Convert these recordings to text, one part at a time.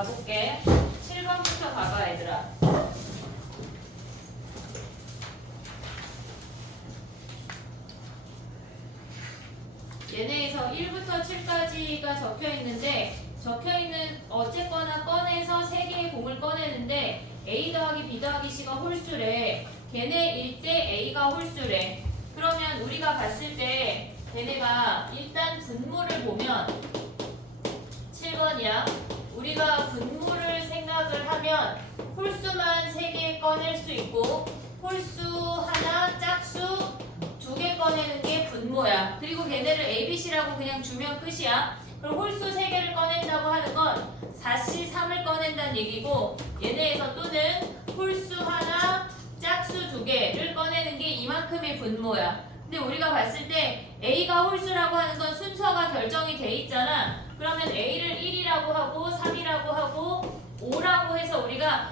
가볼게. 7번부터 가봐, 얘들아. 얘네에서 1부터 7까지가 적혀 있는데, 적혀 있는 어쨌거나 꺼내서 3개의 공을 꺼내는데, A 더하기 B 더하기 C가 홀수래. 걔네일 때 A가 홀수래. 그러면 우리가 봤을 때 걔네가 일단 분모를 보면 7번이야. 우리가 분모를 생각을 하면 홀수만 3개 꺼낼 수 있고 홀수 하나, 짝수 2개 꺼내는 게 분모야. 그리고 걔네를 A, B, C라고 그냥 주면 끝이야. 그럼 홀수 3개를 꺼낸다고 하는 건 4C, 3을 꺼낸다는 얘기고 얘네에서 또는 홀수 하나, 짝수 2개를 꺼내는 게 이만큼의 분모야. 근데 우리가 봤을 때 A가 홀수라고 하는 건 순서가 결정이 돼 있잖아. 그러면 A를 1이라고 하고 3이라고 하고 5라고 해서 우리가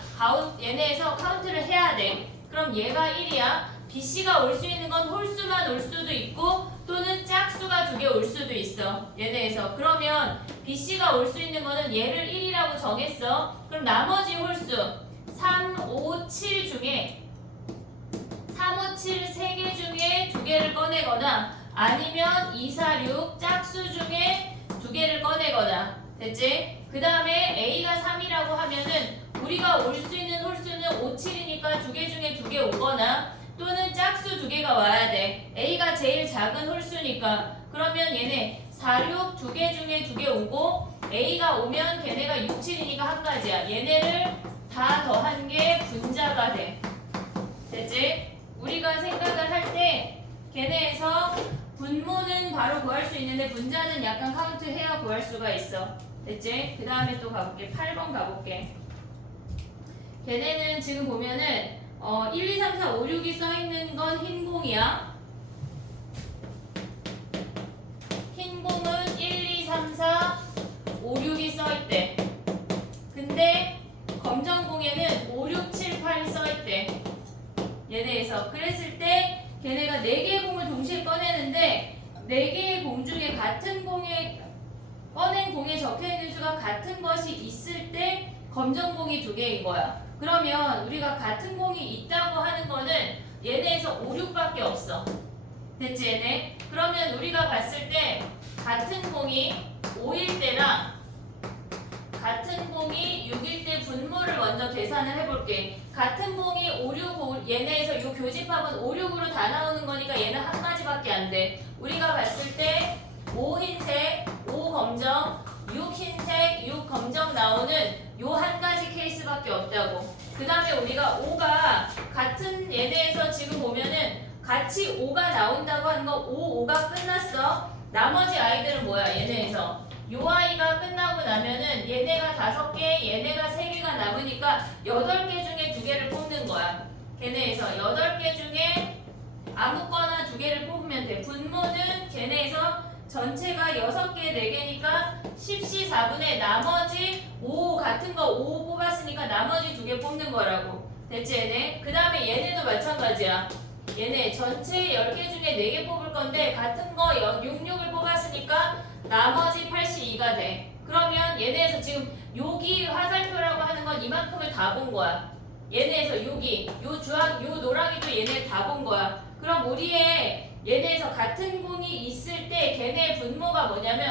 얘네에서 카운트를 해야 돼. 그럼 얘가 1이야. BC가 올 수 있는 건 홀수만 올 수도 있고 또는 짝수가 2개 올 수도 있어. 얘네에서. 그러면 BC가 올 수 있는 거는 얘를 1이라고 정했어. 그럼 나머지 홀수 3, 5, 7 중에 3, 5, 7 3개 중에 2개를 꺼내거나 아니면 2, 4, 6 짝수 중에 2개를 꺼내거나 됐지? 그 다음에 A가 3이라고 하면은 우리가 올 수 있는 홀수는 5, 7이니까 2개 중에 2개 오거나 또는 짝수 2개가 와야 돼. A가 제일 작은 홀수니까. 그러면 얘네 4, 6 2개 중에 2개 오고 A가 오면 걔네가 6, 7이니까 한 가지야. 얘네를 다 더한 게 분자가 돼. 됐지? 우리가 생각을 할 때 걔네에서 분모는 바로 구할 수 있는데 분자는 약간 카운트해야 구할 수가 있어. 됐지? 그 다음에 또 가볼게. 8번 가볼게. 걔네는 지금 보면은 1, 2, 3, 4, 5, 6이 써있는 건 흰 공이야. 흰 공은 1, 2, 3, 4, 5, 6이 써있대. 근데 검정 공에는 5, 6, 7, 8이 써있대. 얘네에서. 그랬을 때 걔네가 4개의 공을 동시에 꺼내는데 4개의 공 중에 같은 공에 꺼낸 공에 적혀있는 수가 같은 것이 있을 때 검정 공이 2개인 거야. 그러면 우리가 같은 공이 있다고 하는 거는 얘네에서 5, 6밖에 없어. 됐지 얘네? 그러면 우리가 봤을 때 같은 공이 5일 때랑 같은 공이 6일 때 분모를 먼저 계산을 해볼게. 같은 공이 5, 6, 5, 얘네에서 이 교집합은 5, 6으로 다 나오는 거니까 얘는 한 가지밖에 안 돼. 우리가 봤을 때 5 흰색, 5 검정, 6 흰색, 6 검정 나오는 요 한 가지 케이스밖에 없다고. 그 다음에 우리가 5가 같은 얘네에서 지금 보면은 같이 5가 나온다고 하는 거 5, 5가 끝났어. 나머지 아이들은 뭐야 얘네에서. 요 아이가 끝나고 나면은 얘네가 5개, 얘네가 3개가 남으니까 8개 중에 2개를 뽑는 거야. 걔네에서 8개 중에 아무거나 2개를 뽑으면 돼. 분모는 걔네에서 전체가 6개, 4개니까 10시 4분의 나머지 5 같은 거 5 뽑았으니까 나머지 2개 뽑는 거라고. 됐지 얘네? 그 다음에 얘네도 마찬가지야. 얘네 전체 10개 중에 4개 뽑을 건데 같은 거 6, 6을 뽑았으니까 나머지 82가 돼. 그러면 얘네에서 지금 여기 화살표라고 하는 건 이만큼을 다 본 거야. 얘네에서 여기 요 주황 요 노랑이도 얘네 다 본 거야. 그럼 우리의 얘네에서 같은 공이 있을 때 걔네의 분모가 뭐냐면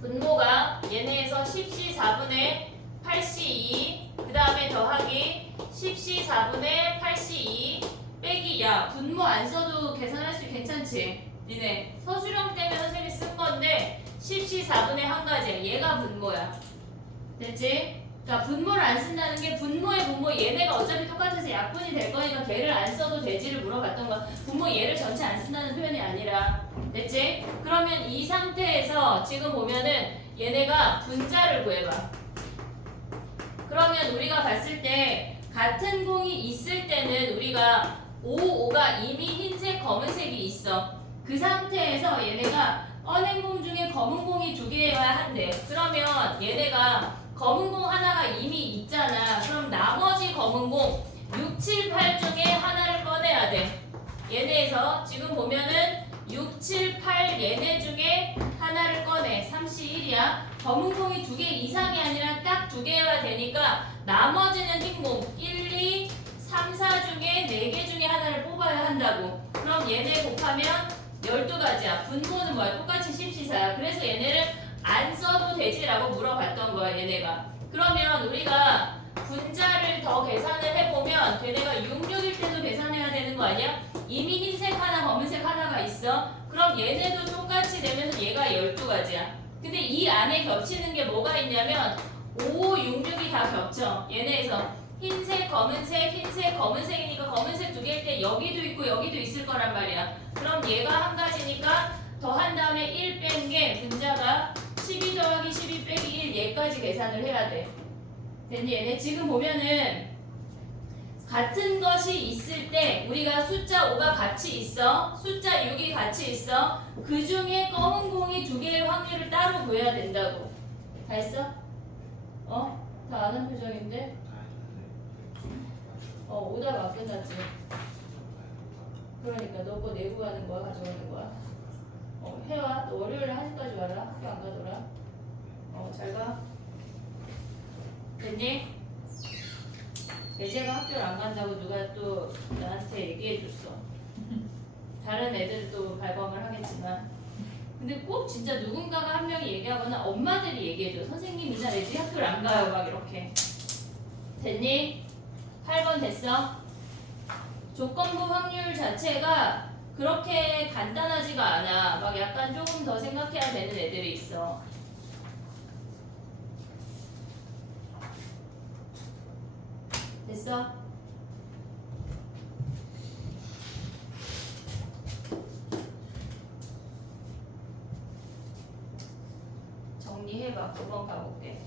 분모가 얘네에서 10시 4분의 8C2 그 다음에 더하기 10시 4분의 8C2 빼기 야 분모 안 써도 계산할 수 괜찮지? 니네 서술형 때문에 선생님이 쓴 건데 10시 4분의 한 가지야. 얘가 분모야. 됐지? 그러니까 분모를 안 쓴다는 게 분모의 분모 얘네가 어차피 똑같아서 약분이 될 거니까 걔를 안 써도 되지를 물어봤던 거야. 분모 얘를 전체 안 쓴다는 표현이 아니라. 됐지? 그러면 이 상태에서 지금 보면은 얘네가 분자를 구해봐. 그러면 우리가 봤을 때 같은 공이 있을 때는 우리가 5, 5가 이미 흰색, 검은색이 있어. 그 상태에서 얘네가 꺼낸 공 중에 검은 공이 2개여야 한대. 그러면 얘네가 검은 공 하나가 이미 있잖아. 그럼 나머지 검은 공 6, 7, 8 중에 하나를 꺼내야 돼. 얘네에서 지금 보면은 6, 7, 8 얘네 중에 하나를 꺼내. 3C1 1이야. 검은 공이 2개 이상이 아니라 딱 2개여야 되니까 나머지는 흰공 1, 2, 3, 4 중에 4개 중에 하나를 뽑아야 한다고. 그럼 얘네 곱하면 12가지야. 분모는 뭐야? 똑같이 10시사야. 그래서 얘네를 안 써도 되지라고 물어봤던 거야, 얘네가. 그러면 우리가 분자를 더 계산을 해보면 걔네가 6, 6일 때도 계산해야 되는 거 아니야? 이미 흰색 하나, 검은색 하나가 있어. 그럼 얘네도 똑같이 되면서 얘가 12가지야. 근데 이 안에 겹치는 게 뭐가 있냐면 5, 6, 6이 다 겹쳐. 얘네에서 흰색, 검은색, 흰색, 검은색이니까 검은색 2개일 때 여기도 있고 여기도 있을 거란 말이야. 그럼 얘가 한 가지니까 더한 다음에 1 뺀 게 분자가 12 더하기 12 빼기 1 얘까지 계산을 해야 돼. 됐니? 얘네 지금 보면은 같은 것이 있을 때 우리가 숫자 5가 같이 있어. 숫자 6이 같이 있어. 그 중에 검은 공이 2개일 확률을 따로 구해야 된다고. 다 했어? 어? 다 아는 표정인데? 오다가 안 끝났지. 그러니까 너 거 내고 가는 거야? 가져가는 거야? 해와. 너 월요일에 1시까지 와라. 학교 안 가더라. 잘 가. 됐니? 예제가 학교를 안 간다고 누가 또 나한테 얘기해줬어. 다른 애들은 또 발광을 하겠지만. 근데 꼭 진짜 누군가가 한 명이 얘기하거나 엄마들이 얘기해줘. 선생님 이날 애들이 학교를 안 가요. 막 이렇게. 됐니? 8번 됐어? 조건부 확률 자체가 그렇게 간단하지가 않아. 막 약간 조금 더 생각해야 되는 애들이 있어. 됐어? 정리해봐. 9번 가볼게.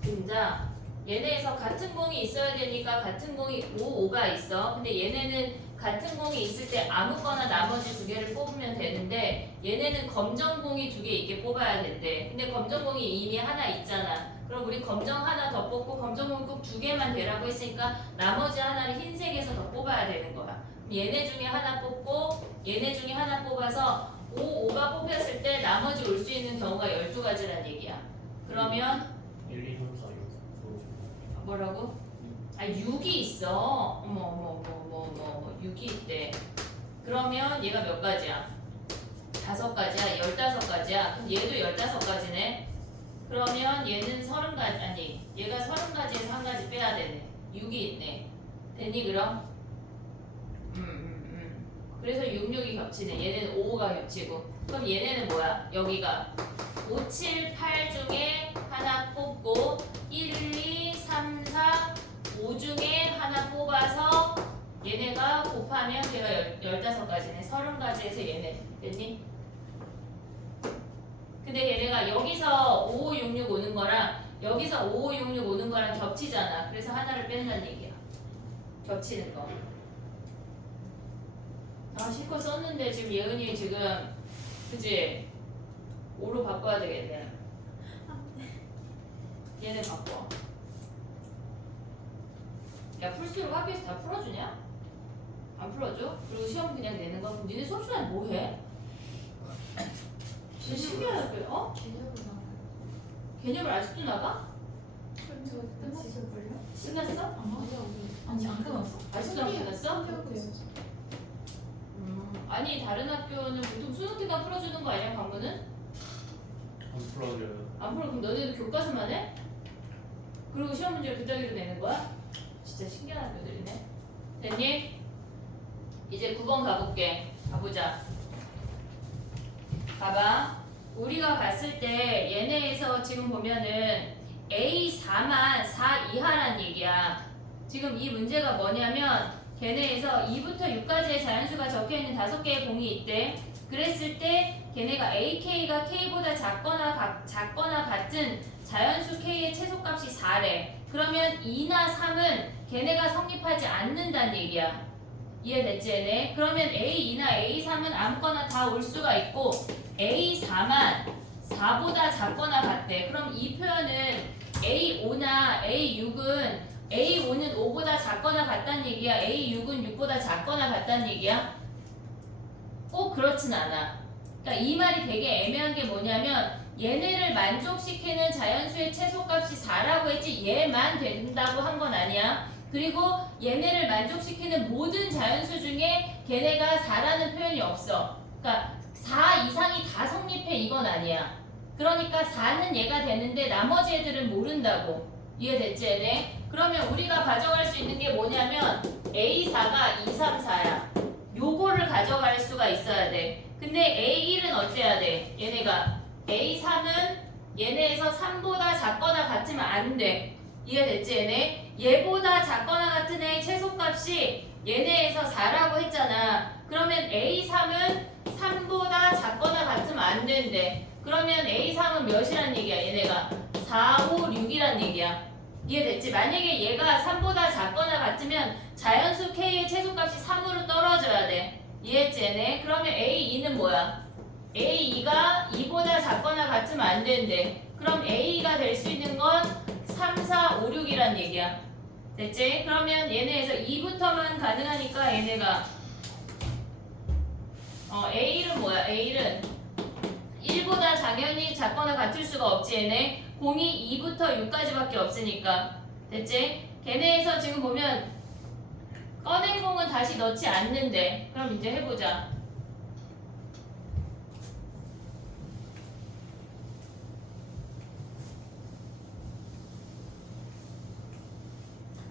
분자 얘네에서 같은 공이 있어야 되니까 같은 공이 5, 5가 있어. 근데 얘네는 같은 공이 있을 때 아무거나 나머지 2개를 뽑으면 되는데 얘네는 검정 공이 2개 있게 뽑아야 된대. 근데 검정 공이 이미 하나 있잖아. 그럼 우리 검정 하나 더 뽑고 검정 공이 꼭 2개만 되라고 했으니까 나머지 하나를 흰색에서 더 뽑아야 되는 거야. 얘네 중에 하나 뽑고 얘네 중에 하나 뽑아서 5, 5가 뽑혔을 때 나머지 올 수 있는 경우가 12가지란 얘기야. 그러면 1, 2, 3, 4, 6. 뭐라고? 6이 있어. 6이 있대. 그러면 얘가 몇 가지야? 5가지야? 15가지야? 그럼 얘도 15가지네. 그러면 얘는 30가지, 아니 얘가 30가지에서 한 가지 빼야 되네. 6이 있네. 됐니 그럼? 그래서 6, 6이 겹치네. 얘는 5, 5가 겹치고. 그럼 얘네는 뭐야? 여기가 5, 7, 8 중에 하나 뽑고 1, 2, 3, 4, 5 중에 하나 뽑아서 얘네가 곱하면 걔가 15가지네. 30가지에서 얘네. 됐니? 근데 얘네가 여기서 5, 5, 6, 6 오는 거랑 여기서 5, 5, 6, 6 오는 거랑 겹치잖아. 그래서 하나를 뺀다는 얘기야. 겹치는 거. 실컷 썼는데 지금 예은이 지금 그치? 5로 바꿔야 되겠네. 얘네 바꿔. 야 풀수록 학교에서 다 풀어주냐? 안 풀어줘? 그리고 시험 그냥 내는 거? 그럼 니네 수업 시간에 뭐 해? 개념을 아직도 나가? 그럼 저 끝났을걸요? 끝났어? 아니 안 끝났어. 아직도 안 끝났어? 하고 있었어. 아니 다른 학교는 보통 수능기간 풀어주는 거 아니야 강문은? 안 풀어줘요. 안 풀어. 그럼 너네도 교과서만 해? 그리고 시험 문제를 그따기로 내는 거야? 진짜 신기한 학교들이네. 됐니? 이제 9번 가볼게. 가보자. 봐봐. 우리가 봤을 때 얘네에서 지금 보면은 A4만 4 이하란 얘기야. 지금 이 문제가 뭐냐면 걔네에서 2부터 6까지의 자연수가 적혀있는 5개의 공이 있대. 그랬을 때 걔네가 AK가 K보다 작거나 같은 자연수 K의 최소값이 4래. 그러면 2나 3은 걔네가 성립하지 않는다는 얘기야. 이해됐지 얘네? 그러면 A2나 A3은 아무거나 다 올 수가 있고 A4만 4보다 작거나 같대. 그럼 이 표현은 A5나 A6은 A5는 5보다 작거나 같다는 얘기야. A6은 6보다 작거나 같다는 얘기야. 꼭 그렇진 않아. 그러니까 이 말이 되게 애매한 게 뭐냐면 얘네를 만족시키는 자연수의 최소값이 4라고 했지 얘만 된다고 한 건 아니야. 그리고 얘네를 만족시키는 모든 자연수 중에 걔네가 4라는 표현이 없어. 그러니까 4 이상이 다 성립해 이건 아니야. 그러니까 4는 얘가 되는데 나머지 애들은 모른다고. 이해됐지 얘네? 그러면 우리가 가져갈 수 있는 게 뭐냐면 A4가 2, 3, 4야. 요거를 가져갈 수가 있어야 돼. 근데 A1은 어때야 돼? 얘네가 A3은 얘네에서 3보다 작거나 같으면 안 돼. 이해됐지 얘네? 얘보다 작거나 같은 애의 최소값이 얘네에서 4라고 했잖아. 그러면 A3은 3보다 작거나 같으면 안 된대. 그러면 A3은 몇이란 얘기야 얘네가? 4, 5, 6이란 얘기야. 이해됐지? 만약에 얘가 3보다 작거나 같으면 자연수 K의 최소값이 3으로 떨어져야 돼. 이해했지 얘네? 그러면 A2는 뭐야? A2가 2보다 작거나 같으면 안 된대. 그럼 A2가 될 수 있는 건 3, 4, 5, 6이란 얘기야. 됐지? 그러면 얘네에서 2부터만 가능하니까 얘네가 A1은 뭐야? A1은 1보다 당연히 작거나 같을 수가 없지 얘네. 공이 2부터 6까지밖에 없으니까. 됐지? 걔네에서 지금 보면 꺼낸 공은 다시 넣지 않는데. 그럼 이제 해보자.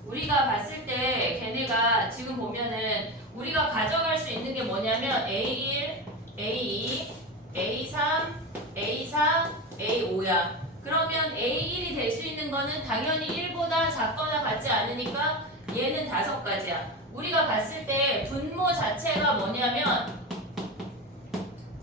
우리가 봤을 때 걔네가 지금 보면은 우리가 가져갈 수 있는 게 뭐냐면 A1, A2, A3, A4, A5야. 그러면 A1이 될 수 있는 거는 당연히 1보다 작거나 같지 않으니까 얘는 5가지야. 우리가 봤을 때 분모 자체가 뭐냐면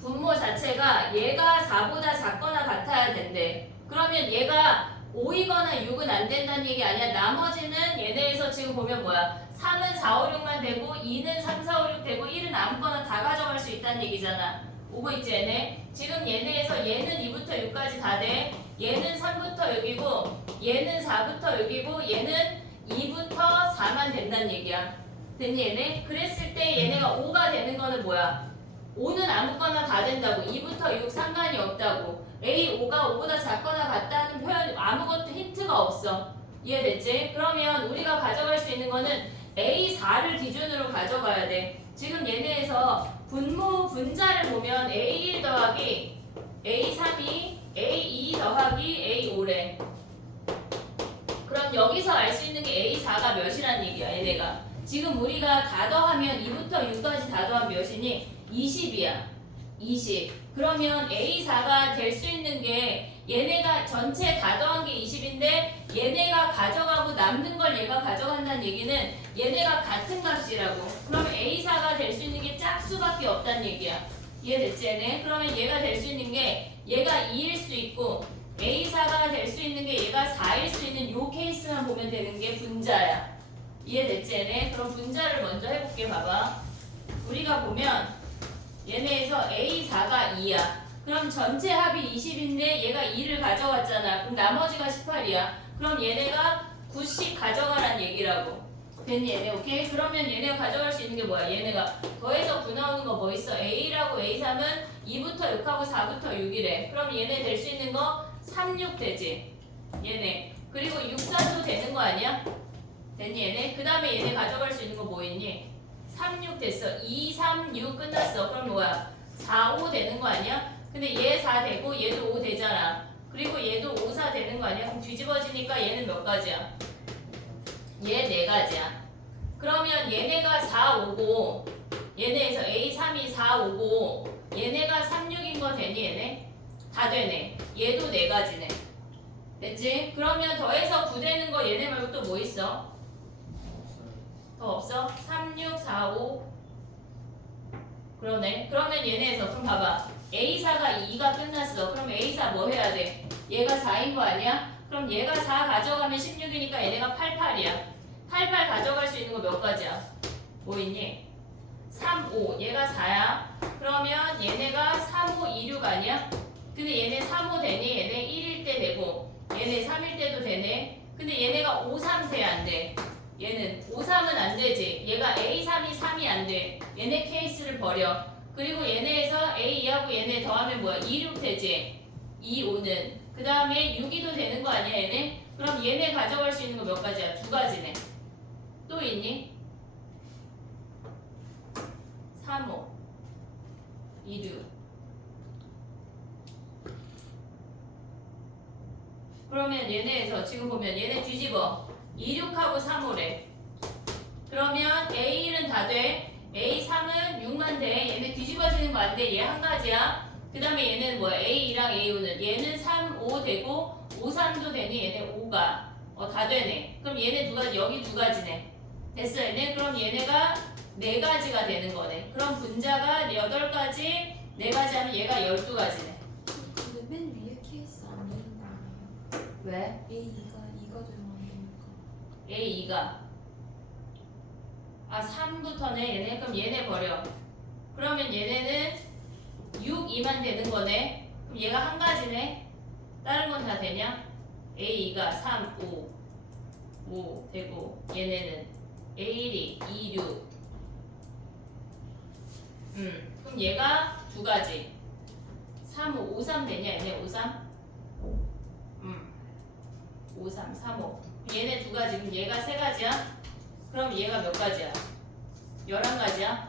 분모 자체가 얘가 4보다 작거나 같아야 된대. 그러면 얘가 5이거나 6은 안 된다는 얘기 아니야. 나머지는 얘네에서 지금 보면 뭐야? 3은 4, 5, 6만 되고 2는 3, 4, 5, 6 되고 1은 아무거나 다 가져갈 수 있다는 얘기잖아. 오고 있지 얘네? 지금 얘네에서 얘는 2부터 6까지 다 돼. 얘는 3부터 여기고 얘는 4부터 여기고 얘는 2부터 4만 된다는 얘기야. 됐니 얘네? 그랬을 때 얘네가 5가 되는 거는 뭐야? 5는 아무거나 다 된다고. 2부터 6 상관이 없다고. A5가 5보다 작거나 같다는 표현 아무것도 힌트가 없어. 이해됐지? 그러면 우리가 가져갈 수 있는 거는 A4를 기준으로 가져가야 돼. 지금 얘네에서 분모 분자를 보면 A1 더하기 A3이 A2 더하기 A5래. 그럼 여기서 알 수 있는 게 A4가 몇이란 얘기야 얘네가. 지금 우리가 다 더하면 2부터 6까지 다 더하면 몇이니? 20이야. 20. 그러면 A4가 될 수 있는 게 얘네가 전체 다 더한 게 20인데 얘네가 가져가고 남는 걸 얘가 가져간다는 얘기는 얘네가 같은 값이라고. 그러면 A4가 될 수 있는 게 짝수밖에 없다는 얘기야. 이해됐지 얘네? 그러면 얘가 될 수 있는 게 얘가 2일 수 있고 A4가 될 수 있는 게 얘가 4일 수 있는 요 케이스만 보면 되는 게 분자야. 이해됐지 얘네? 그럼 분자를 먼저 해볼게. 봐봐. 우리가 보면 얘네에서 A4가 2야. 그럼 전체 합이 20인데 얘가 2를 가져갔잖아. 그럼 나머지가 18이야. 그럼 얘네가 90 가져가란 얘기라고. 됐니 얘네? 오케이? 그러면 얘네가 가져갈 수 있는 게 뭐야? 얘네가 더해서 9 나오는 거 뭐 있어? A라고 A3은 2부터 6하고 4부터 6이래. 그럼 얘네 될 수 있는 거 3, 6 되지? 얘네. 그리고 6, 4도 되는 거 아니야? 됐니 얘네? 그 다음에 얘네 가져갈 수 있는 거 뭐 있니? 3, 6 됐어. 2, 3, 6 끝났어. 그럼 뭐야? 4, 5 되는 거 아니야? 근데 얘 4 되고 얘도 5 되잖아. 그리고 얘도 5, 4 되는 거 아니야? 그럼 뒤집어지니까 얘는 몇 가지야? 얘 4가지야. 그러면 얘네가 4, 5고 얘네에서 A3이 4, 5고 얘네가 3, 6인 거 되니 얘네? 다 되네. 얘도 4가지네. 됐지? 그러면 더해서 9 되는 거 얘네 말고 또 뭐 있어? 더 없어? 3, 6, 4, 5 그러네. 그러면 얘네에서 그럼 봐봐. A4가 2가 끝났어. 그럼 A4 뭐 해야 돼? 얘가 4인 거 아니야? 그럼 얘가 4 가져가면 16이니까 얘네가 88이야. 88 가져갈 수 있는 거 몇 가지야? 뭐 있니? 3, 5. 얘가 4야. 그러면 얘네가 3, 5, 2, 6 아니야? 근데 얘네 3, 5 되니? 얘네 1일 때 되고 얘네 3일 때도 되네. 근데 얘네가 5, 3 돼? 안 돼? 얘는 5, 3은 안 되지. 얘가 A3이 3이 안 돼. 얘네 케이스를 버려. 그리고 얘네에서 A2하고 얘네 더하면 뭐야? 2, 6 되지? 2, 5는. 그 다음에 6이도 되는 거 아니야 얘네? 그럼 얘네 가져갈 수 있는 거 몇 가지야? 2가지네. 또 있니? 3, 5, 2, 6. 그러면 얘네에서 지금 보면 얘네 뒤집어. 2, 6하고 3, 5래. 그러면 A1은 다 돼. A3은 6만 돼. 얘네 뒤집어지는 거 안 돼. 얘 한 가지야. 그 다음에 얘는 뭐야? A2랑 A5는. 얘는 3, 5 되고 5, 3도 되니 얘네 5가. 다 되네. 그럼 얘네 2가지. 여기 2가지네. 됐어 얘네? 그럼 얘네가 4가지가 되는 거네. 그럼 분자가 8가지, 4가지 하면 얘가 12가지네. 근데 맨 위에 케이스 안 되는 거 아니에요? 왜? A2가 2가 되면 안 되니까. A2가 3부터네 얘네. 그럼 얘네 버려. 그러면 얘네는 6, 2만 되는 거네. 그럼 얘가 한 가지네. 다른 건 다 되냐? A2가 3, 5 되고 얘네는 A1이 2, 6 그럼 얘가 2가지 3, 5, 5, 3 되냐 얘네 5, 3? 5, 3, 3, 5 얘네 2가지 그럼 얘가 3가지야? 그럼 얘가 몇 가지야? 11가지야?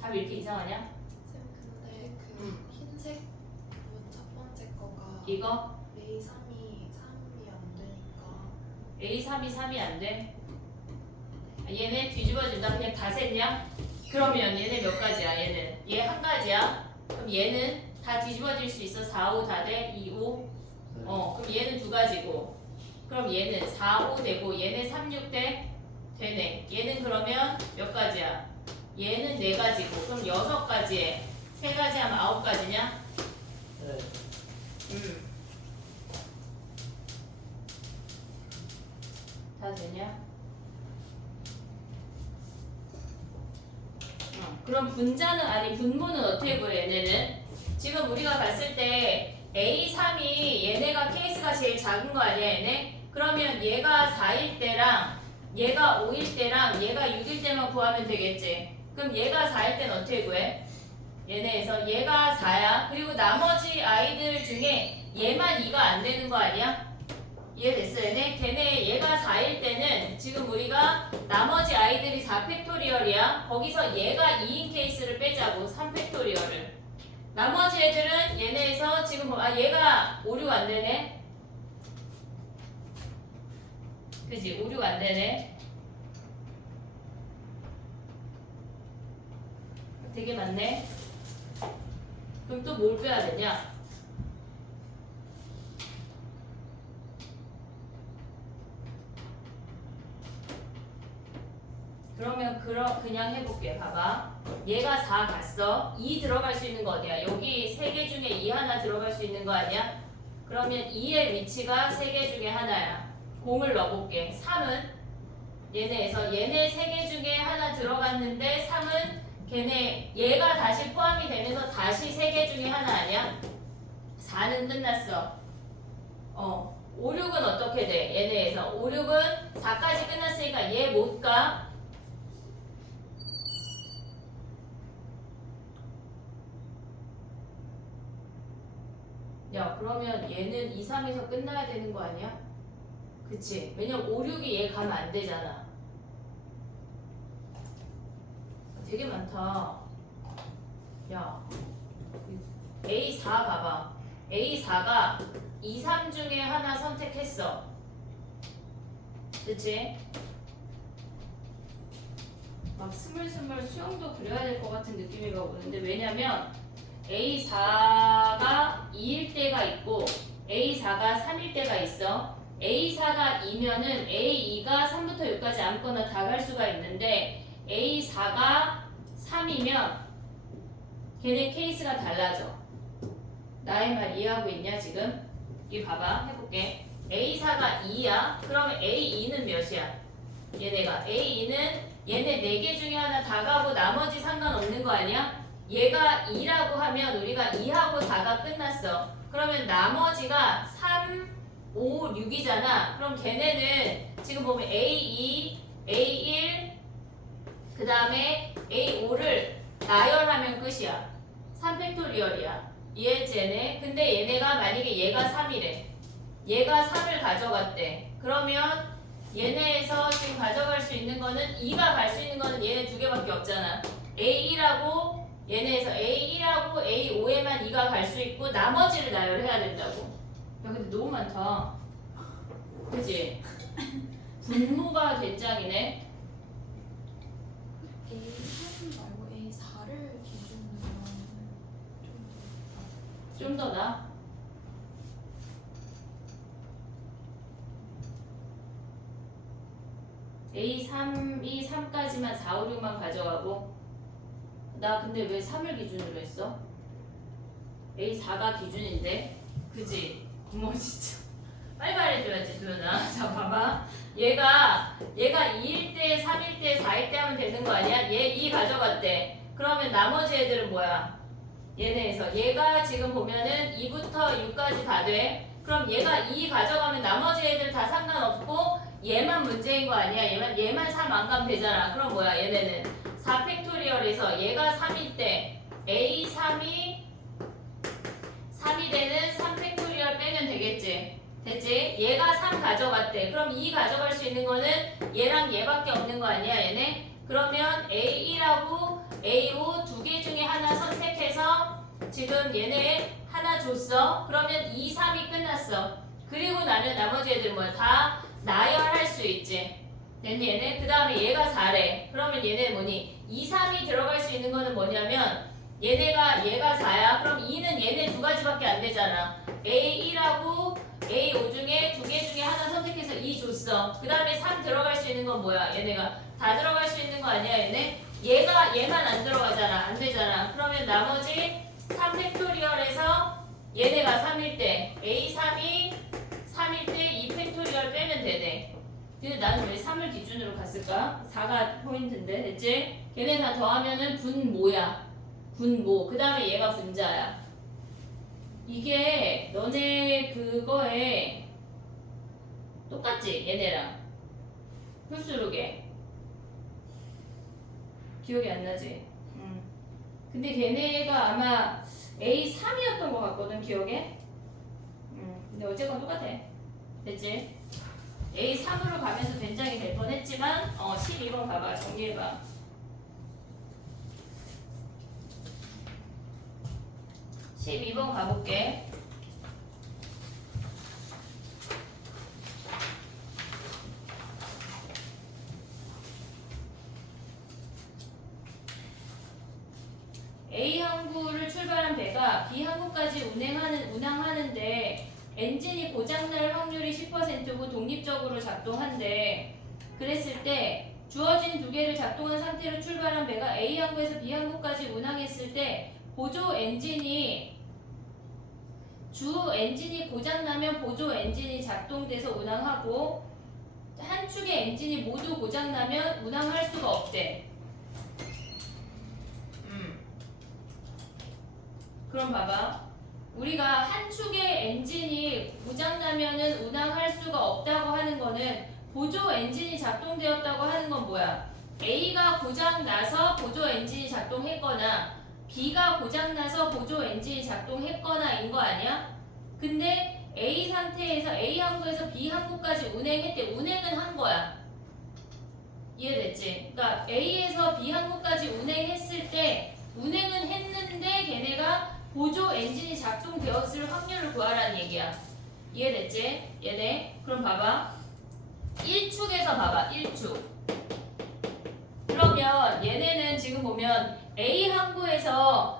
답이 이렇게 이상하냐? 쌤 근데 그 흰색 그 첫 번째 거가 이거 A3이 3이 안 되니까 A3이 3이 안 돼? 얘네 뒤집어진다 그냥 다 셌냐? 그러면 얘네 몇 가지야 얘는? 얘 한 가지야? 그럼 얘는 다 뒤집어질 수 있어? 4, 5 다 돼? 2, 5? 그럼 얘는 2가지고 그럼 얘는 4, 5 되고 얘네 3, 6 돼? 되네. 얘는 그러면 몇 가지야? 얘는 4가지고 그럼 6가지에 3가지 하면 9가지냐? 네. 다 되냐? 그럼 분자는 아니 분모는 어떻게 구해 얘네는? 지금 우리가 봤을 때 A3이 얘네가 케이스가 제일 작은 거 아니야 얘네? 그러면 얘가 4일 때랑 얘가 5일 때랑 얘가 6일 때만 구하면 되겠지. 그럼 얘가 4일 때는 어떻게 구해? 얘네에서 얘가 4야. 그리고 나머지 아이들 중에 얘만 2가 안 되는 거 아니야? 이해됐어 얘네? 걔네 얘가 4일 때는 지금 우리가 나머지 아이들이 4팩토리얼이야. 거기서 얘가 2인 케이스를 빼자고 3팩토리얼을. 나머지 애들은 얘네에서 지금 얘가 5, 6 안 되네. 그지? 5, 6 안 되네. 되게 많네. 그럼 또 뭘 빼야 되냐? 그러면 그냥 해볼게. 봐봐. 얘가 4 갔어. 2 들어갈 수 있는 거 어디야? 여기 3개 중에 2 하나 들어갈 수 있는 거 아니야? 그러면 2의 위치가 3개 중에 하나야. 공을 넣어볼게. 3은 얘네에서 얘네 3개 중에 하나 들어갔는데 3은 걔네 얘가 다시 포함이 되면서 다시 3개 중에 하나 아니야? 4는 끝났어. 5, 6은 어떻게 돼? 얘네에서 5, 6은 4까지 끝났으니까 얘 못 가. 야, 그러면 얘는 2, 3에서 끝나야 되는 거 아니야? 그치? 왜냐면 5, 6이 얘 가면 안 되잖아. 되게 많다. 야, A4 가봐. A4가 2, 3 중에 하나 선택했어. 그치? 막 스물스물 수영도 그려야 될 것 같은 느낌이 막 오는데 왜냐면 A4가 2일 때가 있고 A4가 3일 때가 있어. A4가 2면은 A2가 3부터 6까지 아무거나 다 갈 수가 있는데 A4가 3이면 걔네 케이스가 달라져. 나의 말 이해하고 있냐 지금? 이 봐봐 해볼게. A4가 2야. 그러면 A2는 몇이야? 얘네가 A2는 얘네 4개 중에 하나 다 가고 나머지 상관없는 거 아니야? 얘가 2라고 하면 우리가 2하고 4가 끝났어. 그러면 나머지가 3, 5, 6이잖아. 그럼 걔네는 지금 보면 A2, A1, 그 다음에 A5를 나열하면 끝이야. 3팩토리얼이야. 이해했지 얘네? 근데 얘네가 만약에 얘가 3이래. 얘가 3을 가져갔대. 그러면 얘네에서 지금 가져갈 수 있는 거는 2가 갈 수 있는 거는 얘네 두 개밖에 없잖아. A1하고 얘네에서 A1하고 A5에만 2가 갈 수 있고 나머지를 나열해야 된다고. 야 근데 너무 많다. 그치? 분모가 대짱이네. A3 말고 A4를 기준으로 좀 더 나? A3이 3까지만 4, 5, 6만 가져가고 나 근데 왜 3을 기준으로 했어? A4가 기준인데 그지? 어머 진짜 빨리 말해줘야지 도연아. 자 봐봐 얘가 2일 때 3일 때 4일 때 하면 되는 거 아니야? 얘 2 가져갔대. 그러면 나머지 애들은 뭐야? 얘네에서 얘가 지금 보면은 2부터 6까지 다 돼. 그럼 얘가 2 가져가면 나머지 애들 다 상관없고 얘만 문제인 거 아니야? 얘만 3 안 가면 되잖아. 그럼 뭐야? 얘네는 4팩토리얼에서 얘가 3일 때 A3이 3이 되는 3팩토리얼 빼면 되겠지? 됐지? 얘가 3 가져갔대. 그럼 2 가져갈 수 있는 거는 얘랑 얘밖에 없는 거 아니야? 얘네? 그러면 A1하고 A5 두 개 중에 하나 선택해서 지금 얘네 하나 줬어. 그러면 2, 3이 끝났어. 그리고 나면 나머지 애들 뭐야? 다 나열할 수 있지. 됐니 얘네? 그 다음에 얘가 4래. 그러면 얘네 뭐니? 2, 3이 들어갈 수 있는 거는 뭐냐면 얘가 4야. 그럼 2는 얘네 두 가지밖에 안 되잖아. A1하고 A5 중에 두 개 중에 하나 선택해서 2 줬어. 그 다음에 3 들어갈 수 있는 건 뭐야? 얘네가 다 들어갈 수 있는 거 아니야 얘네? 얘만 안 들어가잖아. 안 되잖아. 그러면 나머지 3팩토리얼에서 얘네가 3일 때 A3이 3일 때 2팩토리얼 빼면 되네. 근데 나는 왜 3을 기준으로 갔을까? 4가 포인트인데 됐지? 걔네 다 더하면은 분모야. 분모. 그 다음에 얘가 분자야. 이게 너네 그거에 똑같지? 얘네랑 풀수록에 기억이 안 나지? 근데 걔네가 아마 A3이었던 것 같거든 기억에? 근데 어쨌건 똑같아. 됐지? A3으로 가면서 된장이 될 뻔했지만 12번 가봐. 정리해봐. (12번) 가볼게. A 항구를 출발한 배가 B 항구까지 운항하는데 엔진이 고장날 확률이 10%고 독립적으로 작동한대. 그랬을 때 주어진 두 개를 작동한 상태로 출발한 배가 A 항구에서 B 항구까지 운항했을 때 보조 엔진이 주 엔진이 고장나면 보조 엔진이 작동돼서 운항하고 한 축의 엔진이 모두 고장나면 운항할 수가 없대. 그럼 봐봐. 우리가 한 축의 엔진이 고장나면은 운항할 수가 없다고 하는 거는 보조 엔진이 작동되었다고 하는 건 뭐야? A가 고장나서 보조 엔진이 작동했거나 B가 고장나서 보조 엔진이 작동했거나 인 거 아니야? 근데 A 상태에서 A 항구에서 B 항구까지 운행했대. 운행은 한 거야. 이해됐지? 그러니까 A에서 B 항구까지 운행했을 때 운행은 했는데 걔네가 보조 엔진이 작동되었을 확률을 구하라는 얘기야. 이해됐지? 얘네. 그럼 봐봐. 1축에서 봐봐. 1축. 그러면 얘네는 지금 보면 A 항구에서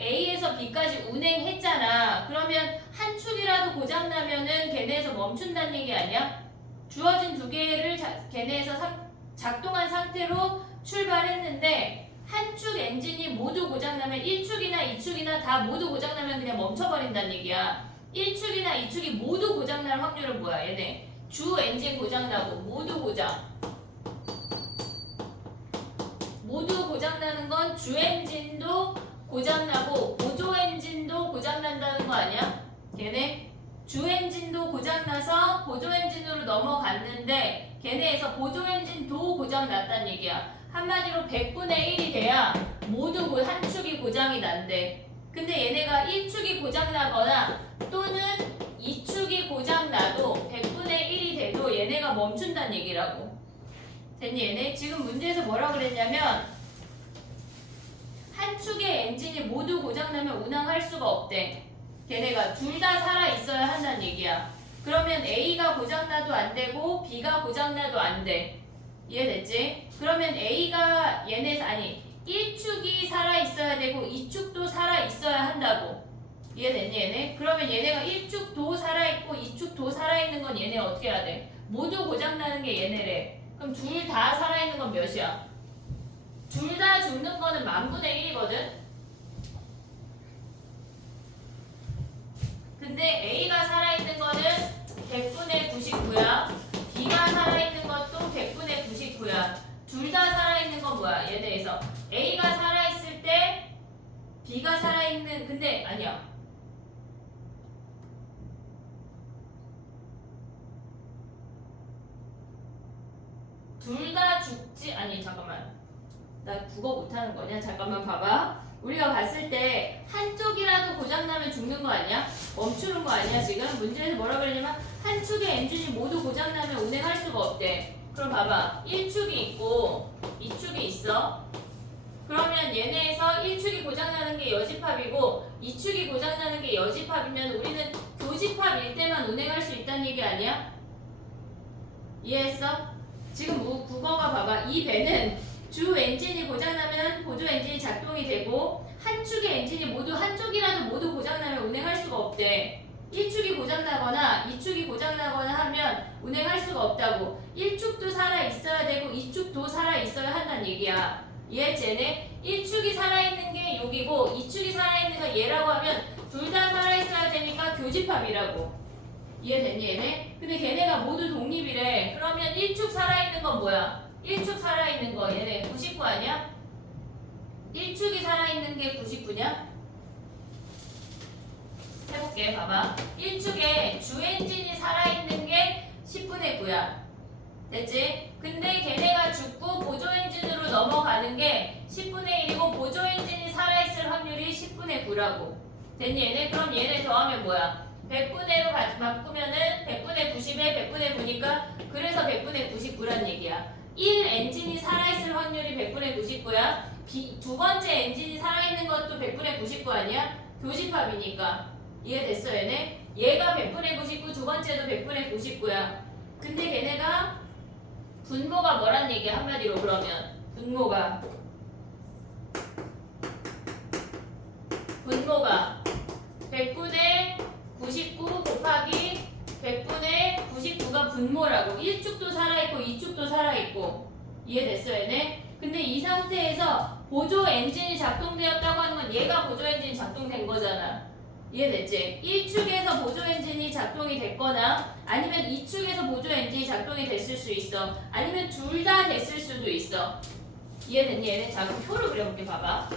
A에서 B까지 운행했잖아. 그러면 한 축이라도 고장나면은 걔네에서 멈춘다는 얘기 아니야? 주어진 두 개를 걔네에서 작동한 상태로 출발했는데 한 축 엔진이 모두 고장나면 1축이나 2축이나 다 모두 고장나면 그냥 멈춰버린다는 얘기야. 1축이나 2축이 모두 고장날 확률은 뭐야? 얘네 주 엔진 고장나고 모두 고장나는 건 주 엔진도 고장나고 보조 엔진도 고장난다는 거 아니야? 걔네 주 엔진도 고장나서 보조 엔진으로 넘어갔는데 걔네에서 보조 엔진도 고장났다는 얘기야. 한마디로 100분의 1이 돼야 모두 한 축이 고장이 난대. 근데 얘네가 1축이 고장나거나 또는 2축이 고장나도 100분의 1이 돼도 얘네가 멈춘다는 얘기라고. 됐니 얘네? 지금 문제에서 뭐라 그랬냐면 한 축의 엔진이 모두 고장나면 운항할 수가 없대. 걔네가 둘 다 살아있어야 한다는 얘기야. 그러면 A가 고장나도 안 되고 B가 고장나도 안 돼. 이해됐지? 그러면 A가 1축이 살아있어야 되고 2축도 살아있어야 한다고. 이해됐니 얘네? 그러면 얘네가 1축도 살아있고 2축도 살아있는 건 얘네 어떻게 해야 돼? 모두 고장나는 게 얘네래. 그럼 둘 다 살아있는 건 몇이야? 둘 다 죽는 거는 10,000분의 1이거든? 근데 A가 살아있는 거는 100분의 99야. B가 살아있는 것도 100분의 99야. 둘 다 살아있는 건 뭐야? 얘네에서 A가 살아있을 때 B가 살아있는 근데 아니야. 둘 다 죽지 아니 잠깐만. 나 국어 못하는 거냐? 잠깐만 봐봐. 우리가 봤을 때 한쪽이라도 고장나면 죽는 거 아니야? 멈추는 거 아니야 지금? 문제에서 뭐라 그랬냐면 한 축의 엔진이 모두 고장나면 운행할 수가 없대. 그럼 봐봐. 1축이 있고 2축이 있어. 그러면 얘네에서 1축이 고장나는 게 여집합이고 2축이 고장나는 게 여집합이면 우리는 교집합일 때만 운행할 수 있다는 얘기 아니야? 이해했어? 지금 국어가 봐봐. 이 배는 주 엔진이 고장나면 보조 엔진이 작동이 되고 한 축의 엔진이 모두 한쪽이라도 모두 고장나면 운행할 수가 없대. 1축이 고장나거나 2축이 고장나거나 하면 운행할 수가 없다고. 1축도 살아있어야 되고 2축도 살아있어야 한다는 얘기야. 이해했지 얘네? 1축이 살아있는 게 여기고 2축이 살아있는 건 얘라고 하면 둘 다 살아있어야 되니까 교집합이라고. 이해됐니 얘네? 근데 걔네가 모두 독립이래. 그러면 1축 살아있는 건 뭐야? 1축 살아있는 거 얘네 99 아니야? 1축이 살아있는 게 99냐? 해볼게 봐봐. 1축에 주 엔진이 살아있는 게 10분의 9야. 됐지? 근데 걔네가 죽고 보조 엔진으로 넘어가는 게 10분의 1이고 보조 엔진이 살아있을 확률이 10분의 9라고. 됐니 얘네? 그럼 얘네 더하면 뭐야? 100분의 1로 바꾸면은 100분의 90에 100분의 9니까 그래서 100분의 99란 얘기야. 1 엔진이 살아있을 확률이 100분의 99야. 두 번째 엔진이 살아있는 것도 100분의 99 아니야? 교집합이니까. 이해됐어 얘네? 얘가 100분의 99, 두 번째도 100분의 99야. 근데 걔네가 분모가 뭐란 얘기야 한마디로 그러면. 분모가 100분의 99 곱하기 100분의 99가 분모라고. 1축도 살아있고 2축도 살아있고. 이해됐어 얘네? 근데 이 상태에서 보조 엔진이 작동되었다고 하는 건 얘가 보조 엔진이 작동된 거잖아. 이해됐지? 1축에서 보조 엔진이 작동이 됐거나 아니면 2축에서 보조 엔진이 작동이 됐을 수 있어. 아니면 둘 다 됐을 수도 있어. 이해됐니 얘네? 자 그럼 표를 그려볼게 봐봐.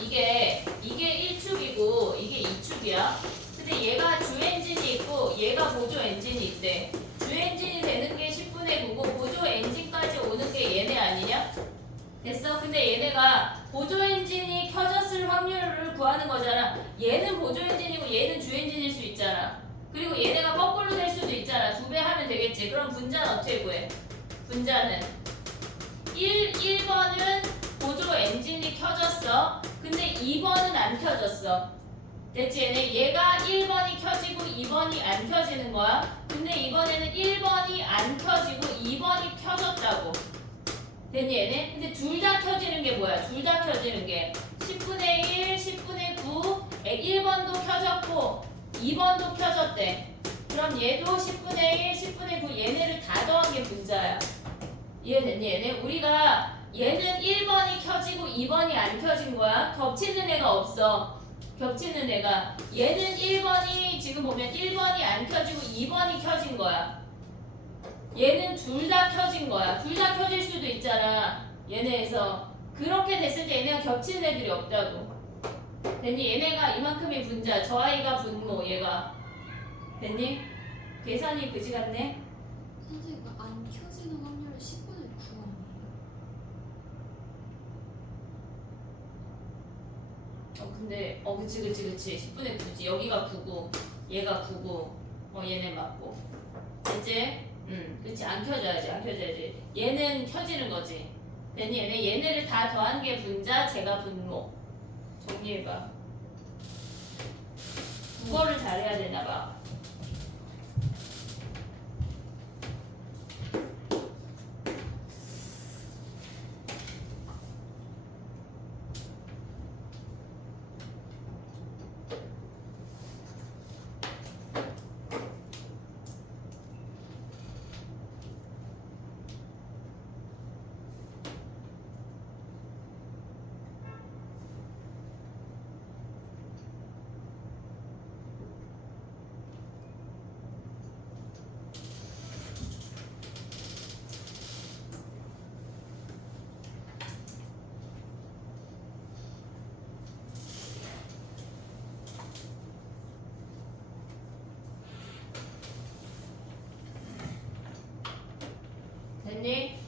이게 1축이고 이게 2축이야. 근데 얘가 주 엔진이 있고 얘가 보조 엔진이 있대. 주 엔진이 되는 게 10분의 9고 보조 엔진까지 오는 게 얘네 아니냐? 됐어? 근데 얘네가 보조 엔진이 켜졌을 확률을 구하는 거잖아. 얘는 보조 엔진이고 얘는 주 엔진일 수 있잖아. 그리고 얘네가 거꾸로 될 수도 있잖아. 2배 하면 되겠지. 그럼 분자는 어떻게 구해? 분자는 1번은 보조 엔진이 켜졌어. 근데 2번은 안 켜졌어. 됐지? 얘가 1번이 켜지고 2번이 안 켜지는 거야. 근데 이번에는 1번이 안 켜지고 2번이 켜졌다고. 됐니 얘네? 근데 둘 다 켜지는 게 뭐야? 둘 다 켜지는 게 10분의 1, 10분의 9 1번도 켜졌고 2번도 켜졌대. 그럼 얘도 10분의 1, 10분의 9 얘네를 다 더한 게 분자야. 이해됐니 얘네? 우리가 얘는 1번이 켜지고 2번이 안 켜진 거야. 겹치는 애가 없어. 겹치는 애가. 얘는 1번이 지금 보면 1번이 안 켜지고 2번이 켜진 거야. 얘는 둘 다 켜진 거야. 둘 다 켜질 수도 있잖아. 얘네에서. 그렇게 됐을 때 얘네가 겹치는 애들이 없다고. 됐니? 얘네가 이만큼이 분자. 저 아이가 분모. 얘가. 됐니? 계산이 그지 같네? 선생님 안 켜지는 확률을 10분의 9 아니에요? 근데 그치 10분의 9지. 여기가 9고 얘가 9고 얘네 맞고. 됐지? 그치. 안 켜져야지. 얘는 켜지는 거지. 됐니? 얘네를 다 더한 게 분자, 제가 분모. 정리해봐. 국어를 잘해야 되나봐. 됐니?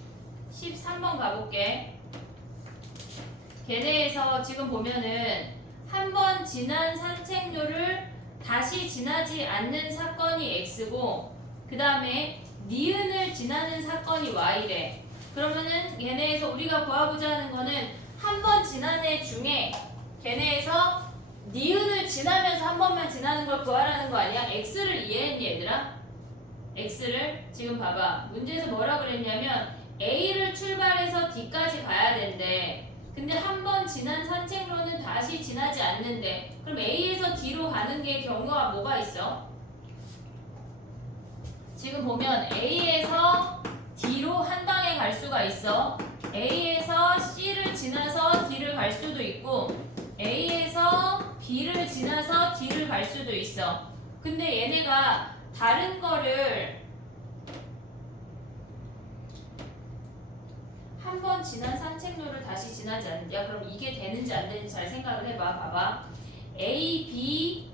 13번 가볼게. 걔네에서 지금 보면은 한 번 지난 산책로를 다시 지나지 않는 사건이 X고 그 다음에 니은을 지나는 사건이 Y래. 그러면은 걔네에서 우리가 구하고자 하는 거는 한 번 지난 애 중에 걔네에서 니은을 지나면서 한 번만 지나는 걸 구하라는 거 아니야? X를 이해했니 얘들아? X를 지금 봐봐. 문제에서 뭐라 그랬냐면 A를 출발해서 D까지 가야 된대. 근데 한 번 지난 산책로는 다시 지나지 않는데 그럼 A에서 D로 가는 게 경우가 뭐가 있어? 지금 보면 A에서 D로 한 방에 갈 수가 있어. A에서 C를 지나서 D를 갈 수도 있고 A에서 B를 지나서 D를 갈 수도 있어. 근데 얘네가 다른 거를 한 번 지난 산책로를 다시 지나지 않는다. 그럼 이게 되는지 안 되는지 잘 생각을 해봐. 봐봐. A, B,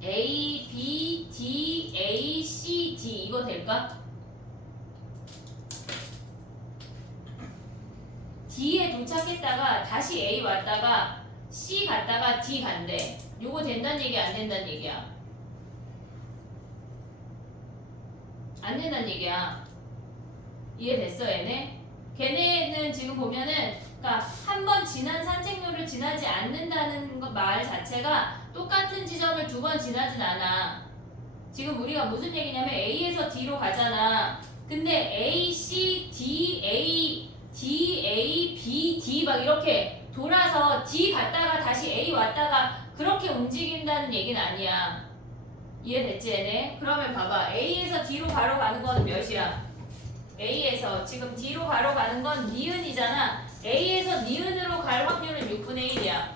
D, A, C, D 이거 될까? D에 도착했다가 다시 A 왔다가 C 갔다가 D 간대. 요거 된다는 얘기야 안 된다는 얘기야? 안 된다는 얘기야. 이해됐어 얘네? 걔네는 지금 보면은 그러니까 한 번 지난 산책로를 지나지 않는다는 말 자체가 똑같은 지점을 두 번 지나진 않아. 지금 우리가 무슨 얘기냐면 A에서 D로 가잖아. 근데 A, C, D, A, B, D 막 이렇게 돌아서 D 갔다가 다시 A 왔다가 그렇게 움직인다는 얘기는 아니야. 이해됐지 얘네? 그러면 봐봐. A에서 D로 바로 가는 건 몇이야? A에서 지금 D로 바로 가는 건 니은이잖아. A에서 니은으로 갈 확률은 6분의 1이야.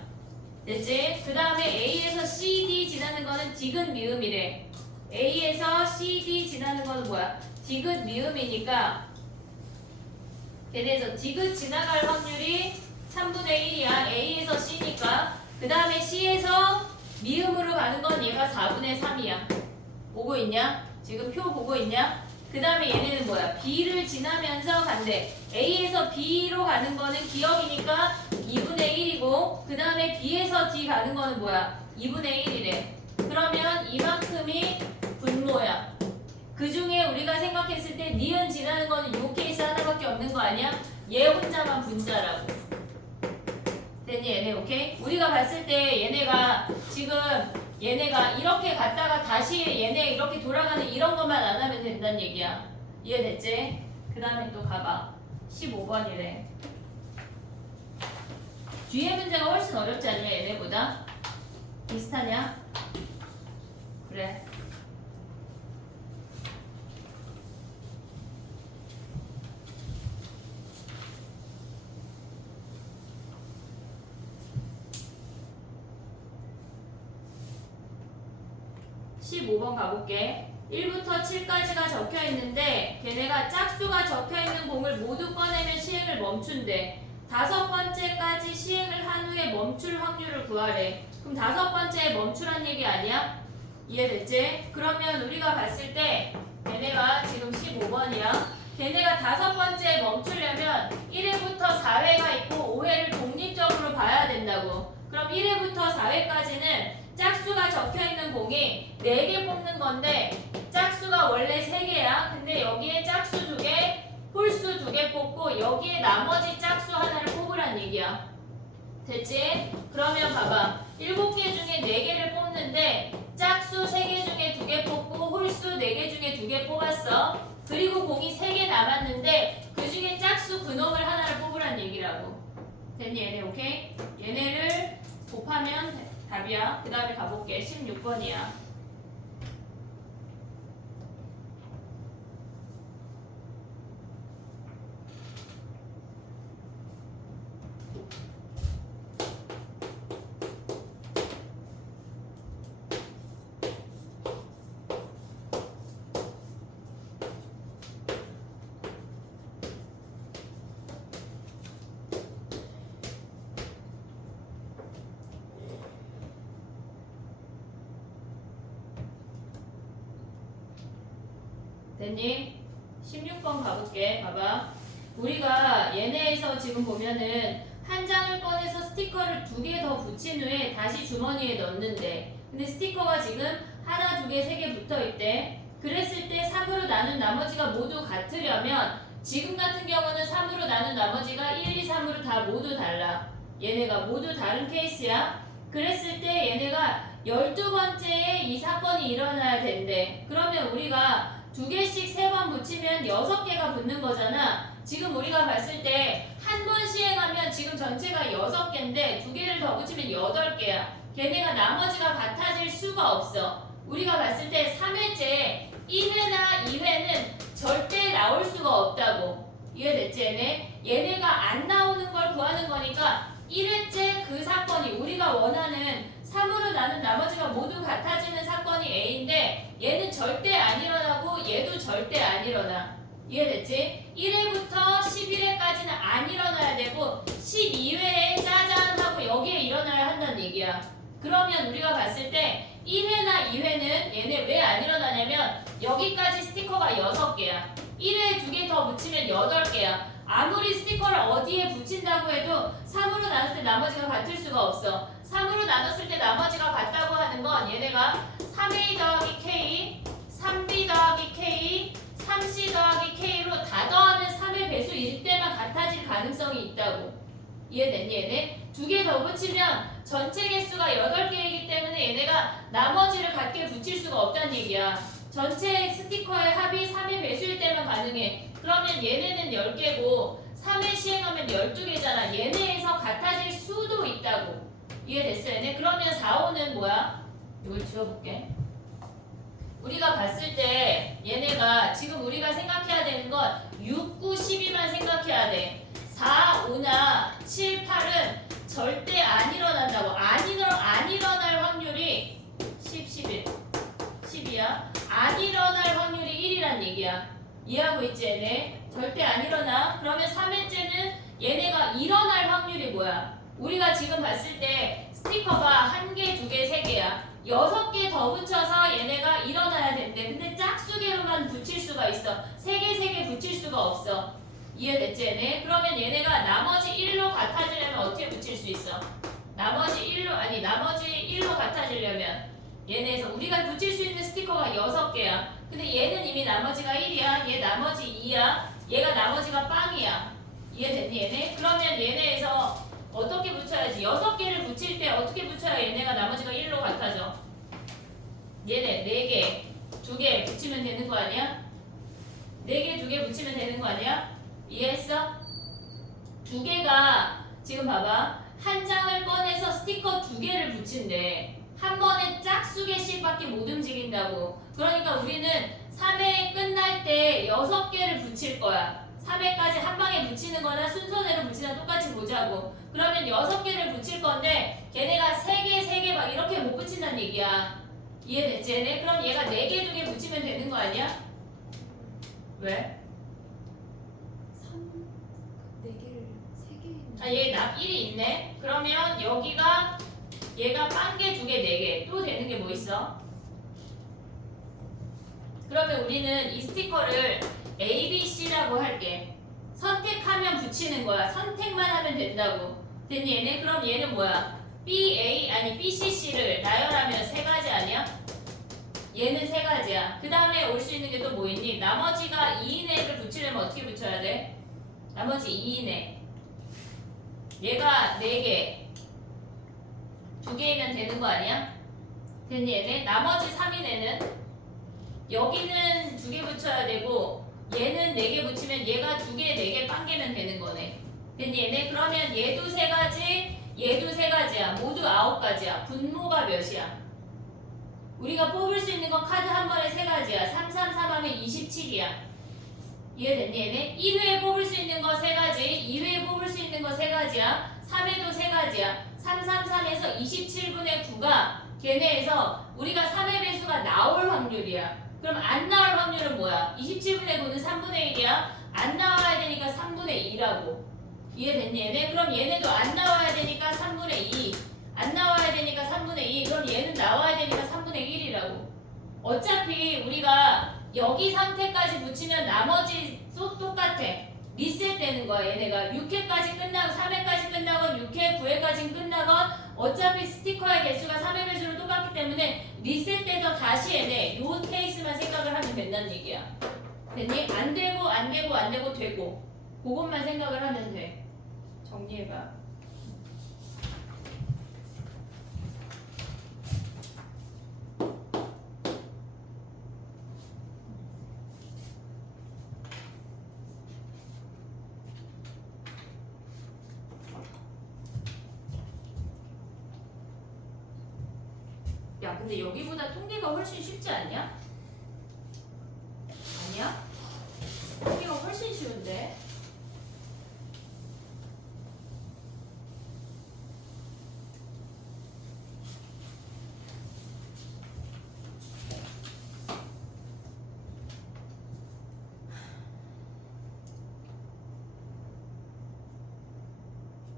됐지? 그 다음에 A에서 CD 지나는 거는 디귿 미음이래. A에서 CD 지나는 거는 뭐야? 디귿 미음이니까 걔네에서 디귿 지나갈 확률이 3분의 1이야. A에서 C니까. 그 다음에 C에서 미음으로 가는 건 얘가 4분의 3이야. 보고 있냐? 지금 표 보고 있냐? 그 다음에 얘네는 뭐야? B를 지나면서 간대. A에서 B로 가는 거는 기억이니까 2분의 1이고 그 다음에 B에서 D 가는 거는 뭐야? 2분의 1이래. 그러면 이만큼이 분모야. 그 중에 우리가 생각했을 때 니은 지나는 거는 요 케이스 하나밖에 없는 거 아니야? 얘 혼자만 분자라고. 됐니 얘네 오케이? 우리가 봤을 때 얘네가 지금 얘네가 이렇게 갔다가 다시 얘네 이렇게 돌아가는 이런 것만 안 하면 된다는 얘기야. 이해됐지? 그 다음에 또 가봐. 15번이래. 뒤에 문제가 훨씬 어렵지 않냐 얘네보다? 비슷하냐? 그래. (15번) 가볼게. 1부터 7까지가 적혀 있는데 걔네가 짝수가 적혀 있는 공을 모두 꺼내면 시행을 멈춘대. 5번째까지 시행을 한 후에 멈출 확률을 구하래. 그럼 5번째에 멈추란 얘기 아니야? 이해됐지? 그러면 우리가 봤을 때 걔네가 지금 15번이야. 걔네가 5번째에 멈추려면 1회부터 4회가 있고 5회를 독립적으로 봐야 된다고. 그럼 1회부터 4회까지는 짝수가 적혀있는 공이 4개 뽑는 건데 짝수가 원래 3개야. 근데 여기에 짝수 2개, 홀수 2개 뽑고 여기에 나머지 짝수 하나를 뽑으란 얘기야. 됐지? 그러면 봐봐. 7개 중에 4개를 뽑는데 짝수 3개 중에 2개 뽑고 홀수 4개 중에 2개 뽑았어. 그리고 공이 3개 남았는데 그 중에 짝수 그놈을 하나를 뽑으란 얘기라고. 됐니 얘네 오케이? 얘네를 곱하면 답이야. 그 다음에 가볼게. 16번이야. 됐니? 16번 가볼게. 봐봐. 우리가 얘네에서 지금 보면은 한 장을 꺼내서 스티커를 2개 더 붙인 후에 다시 주머니에 넣는데 근데 스티커가 지금 하나, 2개, 3개 붙어있대. 그랬을 때 3으로 나눈 나머지가 모두 같으려면 지금 같은 경우는 3으로 나눈 나머지가 1, 2, 3으로 다 모두 달라. 얘네가 모두 다른 케이스야. 그랬을 때 얘네가 12번째에 이 사건이 일어나야 된대. 그러면 우리가 2개씩 3번 붙이면 6개가 붙는 거잖아. 지금 우리가 봤을 때 한 번 시행하면 지금 전체가 6개인데 2개를 더 붙이면 8개야. 걔네가 나머지가 같아질 수가 없어. 우리가 봤을 때 3회째 1회나 2회는 절대 나올 수가 없다고. 이해됐지 얘네? 얘네가 안 나오는 걸 구하는 거니까 1회째 그 사건이 우리가 원하는 3으로 나눈 나머지가 모두 같아지는 사건이 A인데 얘는 절대 안 일어나고 얘도 절대 안 일어나. 이해됐지? 1회부터 11회까지는 안 일어나야 되고 12회에 짜잔 하고 여기에 일어나야 한다는 얘기야. 그러면 우리가 봤을 때 1회나 2회는 얘네 왜 안 일어나냐면 여기까지 스티커가 6개야. 1회에 2개 더 붙이면 8개야. 아무리 스티커를 어디에 붙인다고 해도 3으로 나눴을 때 나머지가 같을 수가 없어. 3으로 나눴을 때 나머지가 같다고 하는 건 얘네가 3A 더하기 K, 3B 더하기 K, 3C 더하기 K로 다 더하면 3의 배수일 때만 같아질 가능성이 있다고. 이해됐니 얘네? 2개 더 붙이면 전체 개수가 8개이기 때문에 얘네가 나머지를 같게 붙일 수가 없다는 얘기야. 전체 스티커의 합이 3의 배수일 때만 가능해. 그러면 얘네는 10개고 3회 시행하면 12개잖아. 얘네에서 같아질 수도 있다고. 이해됐어 얘네? 그러면 4, 5는 뭐야? 이걸 지워볼게. 우리가 봤을 때 얘네가 지금 우리가 생각해야 되는 건 6, 9, 12만 생각해야 돼. 4, 5나 7, 8은 절대 안 일어난다고. 안 일어날 확률이 10, 11, 10이야. 안 일어날 확률이 1이란 얘기야. 이해하고 있지 얘네? 절대 안 일어나. 그러면 3회째는 얘네가 일어날 확률이 뭐야? 우리가 지금 봤을 때 스티커가 1개, 2개, 3개야. 6개 더 붙여서 얘네가 일어나야 된대. 근데 짝수개로만 붙일 수가 있어. 3개 붙일 수가 없어. 이해됐지 얘네? 그러면 얘네가 나머지 1로 같아지려면 어떻게 붙일 수 있어? 나머지 1로 같아지려면 얘네에서 우리가 붙일 수 있는 스티커가 6개야. 근데 얘는 이미 나머지가 1이야. 얘 나머지 2야. 얘가 나머지가 빵이야. 이해됐니 얘네? 그러면 얘네에서 어떻게 붙여야지? 6개를 붙일 때 어떻게 붙여야 얘네가 나머지가 1로 같아져? 얘네 4개, 2개 붙이면 되는 거 아니야? 4개, 2개 붙이면 되는 거 아니야? 이해했어? 2개가 지금 봐봐. 한 장을 꺼내서 스티커 2개를 붙인대. 한 번에 짝수개씩밖에 못 움직인다고. 그러니까 우리는 3회 끝날 때 6개를 붙일 거야. 3회까지 한 방에 붙이는 거나 순서대로 붙이나 똑같이 보자고. 그러면 6개를 붙일 건데 걔네가 3개 막 이렇게 못 붙인다는 얘기야. 이해됐지 얘네? 그럼 얘가 4개, 2개 붙이면 되는 거 아니야? 왜? 4개를 3개 아, 얘 납 1이 있네? 그러면 여기가 얘가 빵개 2개, 4개 또 되는 게 뭐 있어? 그러면 우리는 이 스티커를 A, B, C라고 할게. 선택하면 붙이는 거야. 선택만 하면 된다고. 됐니 얘네? 그럼 얘는 뭐야? B, A 아니 B, C, C를 나열하면 3가지 아니야? 얘는 3가지야. 그 다음에 올 수 있는 게 또 뭐 있니? 나머지가 2인 애를 붙이려면 어떻게 붙여야 돼? 나머지 2인 애. 얘가 4개. 2개이면 되는 거 아니야? 됐니 얘네? 나머지 3인 애는 여기는 2개 붙여야 되고 얘는 4개 붙이면 얘가 2개, 4개 빵개면 되는 거네. 됐니 얘네? 그러면 얘도 3가지, 얘도 3가지야. 모두 9가지야. 분모가 몇이야? 우리가 뽑을 수 있는 건 카드 한 번에 3가지야. 3, 3, 3 하면 27이야. 이해됐니 얘네? 1회에 뽑을 수 있는 거 3가지, 2회에 뽑을 수 있는 거 3가지야. 3회도 3가지야. 3, 3, 3에서 27분의 9가 걔네에서 우리가 3의 배수가 나올 확률이야. 그럼 안 나올 확률은 뭐야? 27분의 9는 3분의 1이야. 안 나와야 되니까 3분의 2라고. 이해됐니 얘네? 그럼 얘네도 안 나와야 되니까 3분의 2. 안 나와야 되니까 3분의 2. 그럼 얘는 나와야 되니까 3분의 1이라고. 어차피 우리가 여기 상태까지 붙이면 나머지 또 똑같아. 리셋되는 거야 얘네가. 6회까지 끝나고 3회까지 끝나건 6회, 9회까지 끝나건 어차피 스티커의 개수가 3회 배수로 똑같기 때문에 리셋돼서 다시 얘네 요 케이스만 생각을 하면 된다는 얘기야. 됐니? 안 되고 안 되고 안 되고 되고 그것만 생각을 하면 돼. 정리해봐. 야, 근데 여기보다 통계가 훨씬 쉽지 않냐? 아니야? 통계가 훨씬 쉬운데?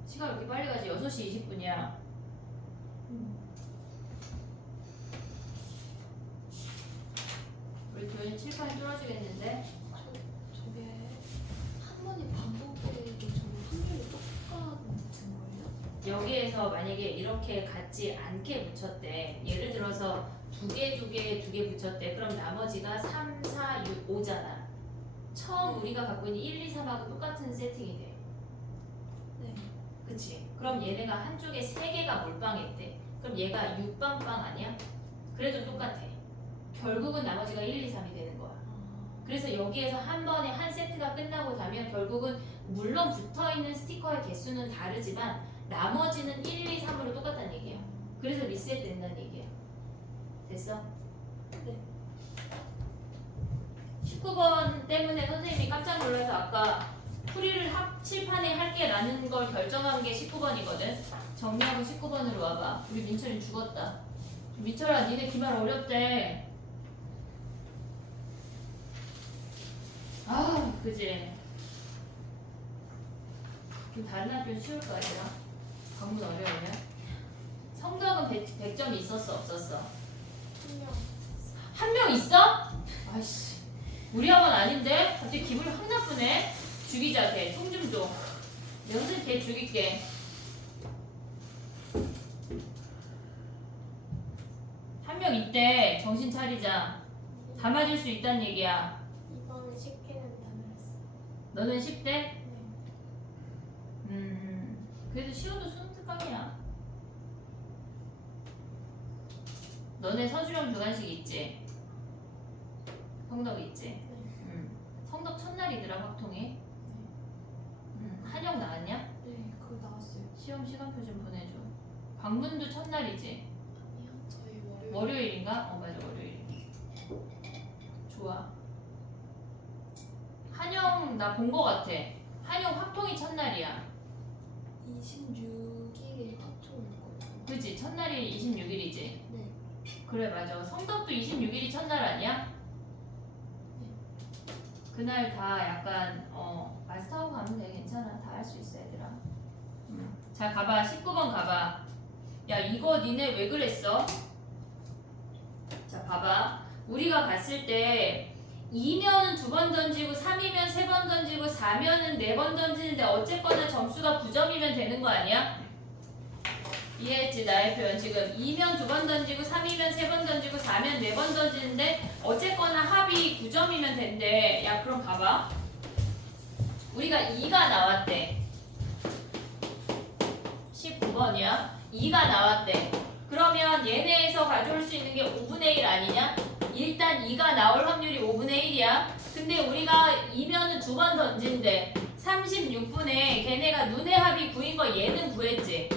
시간 왜 이렇게 빨리 가지? 6시 20분이야. 우리 도현이 칠판이 뚫어지겠는데? 저게 한 번에 반복돼도 저는 확률이 똑같은 거예요? 여기에서 만약에 이렇게 같지 않게 붙였대. 예를 들어서 2개 붙였대. 그럼 나머지가 3, 4, 6, 5잖아. 처음 우리가 갖고 있는 1, 2, 3하고 똑같은 세팅이 돼. 네. 그치? 그럼 얘네가 한쪽에 3개가 몰빵했대. 그럼 얘가 6빵빵 아니야? 그래도 똑같아. 결국은 나머지가 1, 2, 3이 되는 거야. 그래서 여기에서 한 번에 한 세트가 끝나고 나면 결국은 물론 붙어있는 스티커의 개수는 다르지만 나머지는 1, 2, 3으로 똑같다는 얘기야. 그래서 리셋 된다는 얘기야. 됐어? 네. 19번 때문에 선생님이 깜짝 놀라서 아까 풀이를 칠판에 할게 라는 걸 결정한 게 19번이거든. 정리하고 19번으로 와봐. 우리 민철이 죽었다. 민철아, 니네 기말 어렵대. 아, 그지? 그럼 다른 학교는 쉬울 거 아니야? 방문 어려우냐? 성덕은 100점 있었어 없었어? 한명 한 명 있어? 아이씨 우리 학원 아닌데? 갑자기 기분이 확 나쁘네. 죽이자 걔. 총 좀 줘. 내가 선생님 걔 죽일게. 한 명 있대. 정신 차리자. 다 맞을 수 있다는 얘기야. 이번에 10개는 다녔어. 너는 10대? 네. 그래도 시호도 순특강이야. 너네 서주령 주간식 있지? 성덕 있지? 성덕 첫날이더라 확통이. 한영 나왔냐? 네, 그거 나왔어요. 시험 시간표 좀 보내줘. 광문도 첫날이지? 아니요, 저희 월요일. 월요일인가? 어 맞아 월요일. 좋아. 한영 나 본 거 같아. 한영 확통이 첫날이야. 26일에 합쳐온 거예요. 그지? 첫날이 26일이지? 네. 그래 맞아. 성덕도 26일이 첫날 아니야? 그날 다 약간 마스터하고 가면 돼. 괜찮아. 다 할 수 있어 얘들아. 자 가봐. 19번 가봐. 야 이거 니네 왜 그랬어? 자 봐봐. 우리가 봤을 때 2면은 2번 던지고 3이면 3번 던지고 4면은 4번 던지는데 어쨌거나 점수가 9점이면 되는 거 아니야? 이해했지? 나의 표현 지금 2면 2번 던지고 3이면 3번 던지고 4면 4번 던지는데 어쨌거나 합이 9점이면 된대. 야 그럼 봐봐. 우리가 2가 나왔대. 19번이야. 2가 나왔대. 그러면 얘네에서 가져올 수 있는 게 5분의 1 아니냐? 일단 2가 나올 확률이 5분의 1이야. 근데 우리가 2면은 2번 던진대. 36분에 걔네가 눈의 합이 9인 거 얘는 구했지.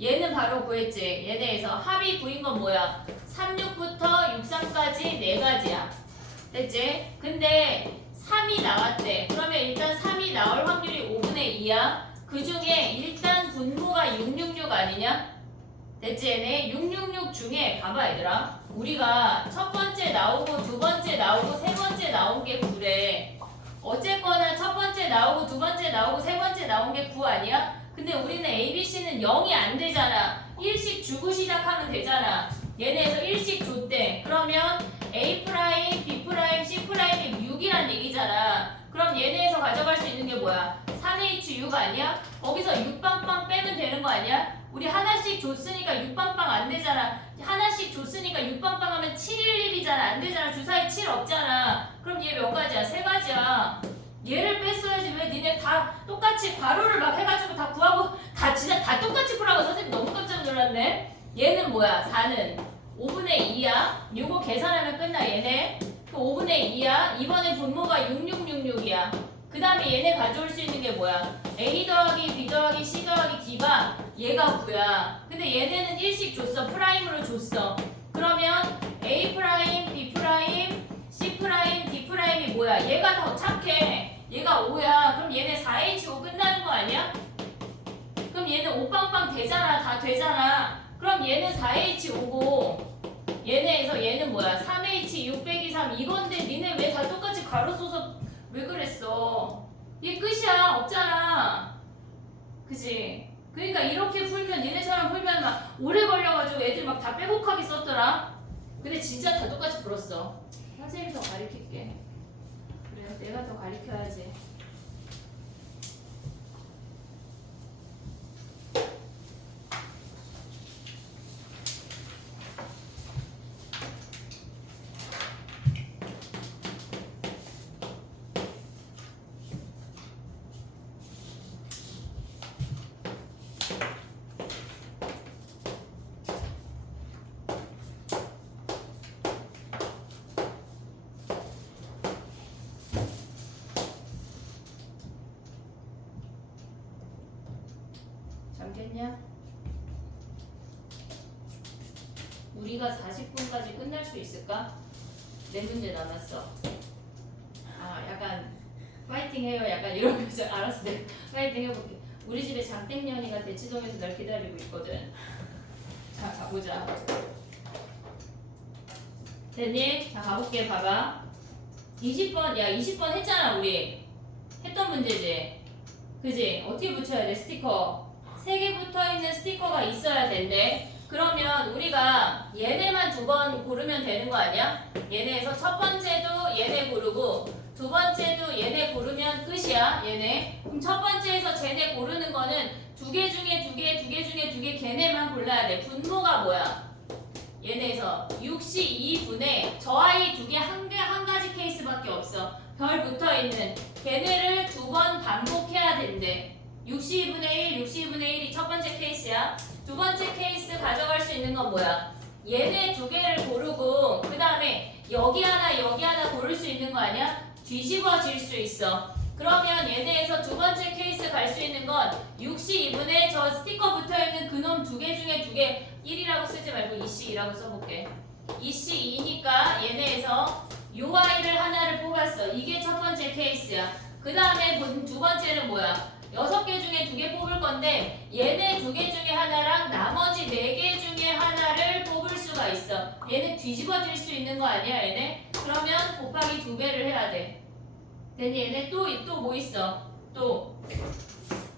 얘는 바로 구했지. 얘네에서 합이 9인 건 뭐야? 36부터 63까지 4가지야. 됐지? 근데 3이 나왔대. 그러면 일단 3이 나올 확률이 5분의 2야. 그 중에 일단 분모가 666 아니냐? 됐지? 얘네 666 중에 봐봐 얘들아. 우리가 첫 번째 나오고 두 번째 나오고 세 번째 나온 게 9래. 어쨌거나 첫 번째 나오고 두 번째 나오고 세 번째 나온 게 9 아니야? 근데 우리는 ABC는 0이 안 되잖아. 1씩 주고 시작하면 되잖아. 얘네에서 1씩 줬대. 그러면 A', B', C'이 6이란 얘기잖아. 그럼 얘네에서 가져갈 수 있는 게 뭐야? 3H6 아니야? 거기서 6빵빵 빼면 되는 거 아니야? 우리 하나씩 줬으니까 6빵빵 안 되잖아. 하나씩 줬으니까 6빵빵 하면 711이잖아. 안 되잖아. 주사위 7 없잖아. 그럼 얘 몇 가지야? 3가지야. 얘를 뺐어야지. 왜 니네 다 똑같이 괄호를 막 해가지고 다 구하고 다 진짜 다 똑같이 풀라고. 선생님 너무 깜짝 놀랐네. 얘는 뭐야? 4는 5분의 2야. 요거 계산하면 끝나. 얘네 그 5분의 2야. 이번에 분모가 6666이야. 그 다음에 얘네 가져올 수 있는 게 뭐야? A 더하기 B 더하기 C 더하기 D가 얘가 9야. 근데 얘네는 1씩 줬어. 프라임으로 줬어. 그러면 A 프라임, B 프라임, C 프라임, D 프라임이 뭐야? 얘가 더 착해. 얘가 5야. 그럼 얘네 4H5 끝나는 거 아니야? 그럼 얘는 5빵빵 되잖아. 다 되잖아. 그럼 얘는 4H5고 얘네에서 얘는 뭐야? 3H6 빼기 3 이건데 니네 왜 다 똑같이 가로 써서 왜 그랬어? 이게 끝이야. 없잖아. 그지? 그러니까 이렇게 풀면 니네처럼 풀면 막 오래 걸려가지고 애들 막 다 빼곡하게 썼더라. 근데 진짜 다 똑같이 풀었어. 선생님이 더 가르칠게. 그래 내가 더 가르쳐야지. 잠겠냐? 우리가 40분까지 끝날 수 있을까? 4문제 남았어. 아 약간 파이팅 해요. 약간 이러면서 알았어. 네. 파이팅 해볼게. 우리 집에 장땡년이가 대치동에서 날 기다리고 있거든. 자 가보자. 됐니? 자 가볼게. 봐봐. 20번 야 20번 했잖아 우리. 했던 문제지. 그지? 어떻게 붙여야 돼? 스티커 3개 붙어있는 스티커가 있어야 된대. 그러면 우리가 얘네만 두 번 고르면 되는 거 아니야? 얘네에서 첫 번째도 얘네 고르고 두 번째도 얘네 고르면 끝이야. 얘네. 그럼 첫 번째에서 쟤네 고르는 거는 두 개 중에 두 개, 두 개 중에 두 개 걔네만 골라야 돼. 분모가 뭐야? 얘네에서 62분의 저 아이 두 개 한 가지 케이스밖에 없어. 별 붙어 있는 걔네를 두 번 반복해야 된대. 62분의 1, 62분의 1이 첫 번째 케이스야. 두 번째 케이스 가져갈 수 있는 건 뭐야? 얘네 두 개를 고르고 그 다음에 여기 하나 고를 수 있는 거 아니야? 뒤집어질 수 있어. 그러면 얘네에서 두 번째 케이스 갈 수 있는 건 62분의 저 스티커 붙어있는 그놈 두 개 중에 두 개 1이라고 쓰지 말고 2씩2라고 써볼게. 2씩2니까 얘네에서 요 아이를 하나를 뽑았어. 이게 첫 번째 케이스야. 그 다음에 두 번째는 뭐야? 6개 중에 2개 뽑을 건데 얘네 2개 중에 하나랑 나머지 4개 중에 하나를 뽑을 수가 있어. 얘네 뒤집어질 수 있는 거 아니야 얘네? 그러면 곱하기 2배를 해야 돼. 됐니? 얘네 또 뭐 있어? 또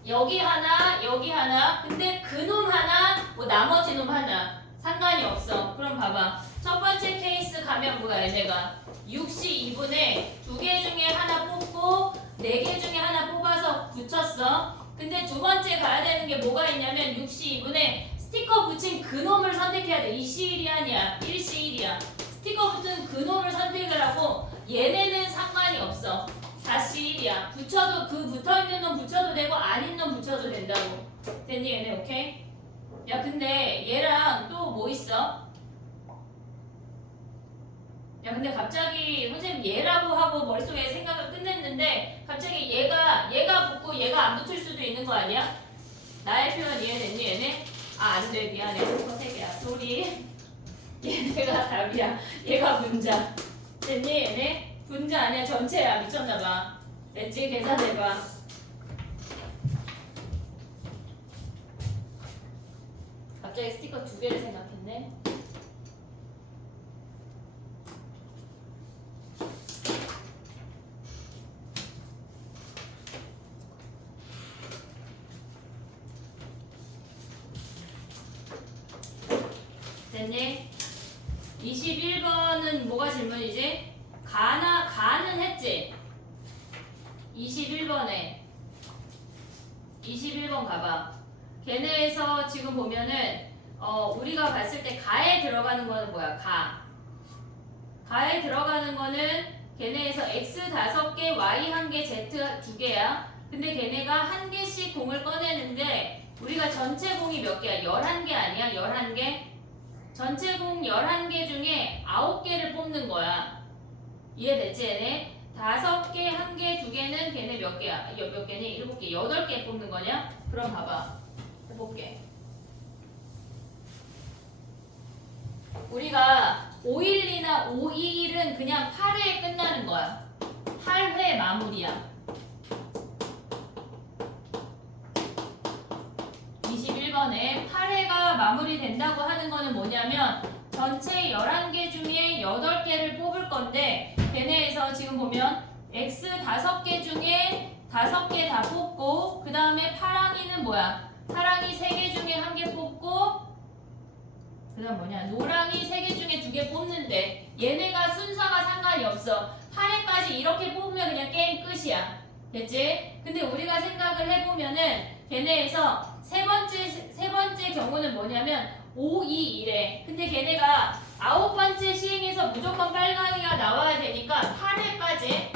여기 하나 근데 그놈 하나 뭐 나머지 놈 하나 상관이 없어. 그럼 봐봐. 첫 번째 케이스 가면 뭐야 얘네가 62분의 2개 중에 하나 뽑고 4개 중에 하나 뽑아서 붙였어. 근데 두 번째 가야 되는 게 뭐가 있냐면 62분의 스티커 붙인 그놈을 선택해야 돼. 2C1이 아니야. 1C1이야. 스티커 붙은 그놈을 선택을 하고 얘네는 상관이 없어. 4C1이야. 붙여도 그 붙어있는 놈 붙여도 되고 아닌 놈 붙여도 된다고. 됐니 얘네 오케이? 야 근데 얘랑 또 뭐 있어? 야 근데 갑자기 선생님 얘라고 하고 머릿속에 생각을 끝냈는데 갑자기 얘가 붙고 얘가 안 붙을 수도 있는 거 아니야? 나의 표현 이해됐니 얘네? 아 안돼 미안해 선택이야 쏘리. 얘네가 답이야. 얘가 분자. 됐니 얘네? 분자 아니야 전체야. 미쳤나봐. 됐지? 계산해봐. 갑자기 스티커 2개를 생각했네. 됐니? 21번은 뭐가 질문이지? 가는 했지? 21번에 21번 가봐. 걔네에서 지금 보면은 우리가 봤을 때 가에 들어가는 거는 뭐야? 가에 들어가는 거는 걔네에서 x 5개, y 1개, z 2개야. 근데 걔네가 한 개씩 공을 꺼내는데 우리가 전체 공이 몇 개야? 11개 아니야? 11개? 전체 공 11개 중에 9개를 뽑는 거야. 이해됐지 얘네? 5개, 1개, 2개는 걔네 몇 개야? 몇 개니? 7개, 8개 뽑는 거냐? 그럼 봐봐. 해볼게. 우리가 512나 521은 그냥 8회에 끝나는 거야. 8회 마무리야. 21번에 8회가 마무리된다고 하는 거는 뭐냐면 전체 11개 중에 8개를 뽑을 건데 걔네에서 지금 보면 X 5개 중에 5개 다 뽑고 그 다음에 파랑이는 뭐야? 파랑이 3개 중에 1개 뽑고 그 다음 뭐냐? 노랑이 3개 중에 2개 뽑는데 얘네가 순서가 상관이 없어. 8회까지 이렇게 뽑으면 그냥 게임 끝이야. 됐지? 근데 우리가 생각을 해보면은 걔네에서 세 번째 경우는 뭐냐면 5, 2, 1에 근데 걔네가 9번째 시행에서 무조건 빨강이가 나와야 되니까 8회까지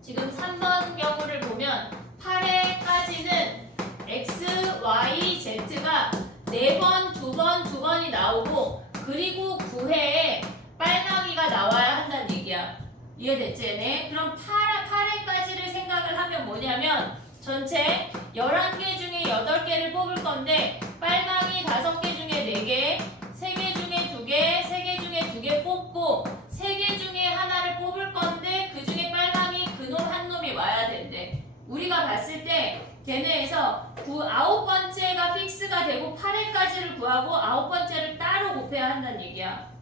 지금 3번 경우를 보면 8회까지는 X, Y, Z가 4번, 2번, 2번이 나오고 그리고 9회에 빨강이가 나와야 한다는 얘기야. 이해됐지 얘네? 그럼 8회까지를 생각을 하면 뭐냐면 전체 11개 중에 8개를 뽑을 건데 빨강이 5개 중에 4개, 3개 중에 2개, 3개 중에 2개 뽑고 3개 중에 하나를 뽑을 건데 그 중에 빨강이 그놈 한 놈이 와야 된대. 우리가 봤을 때 걔네에서 9번째가 픽스가 되고 8회까지를 구하고 9번째를 따로 곱해야 한다는 얘기야.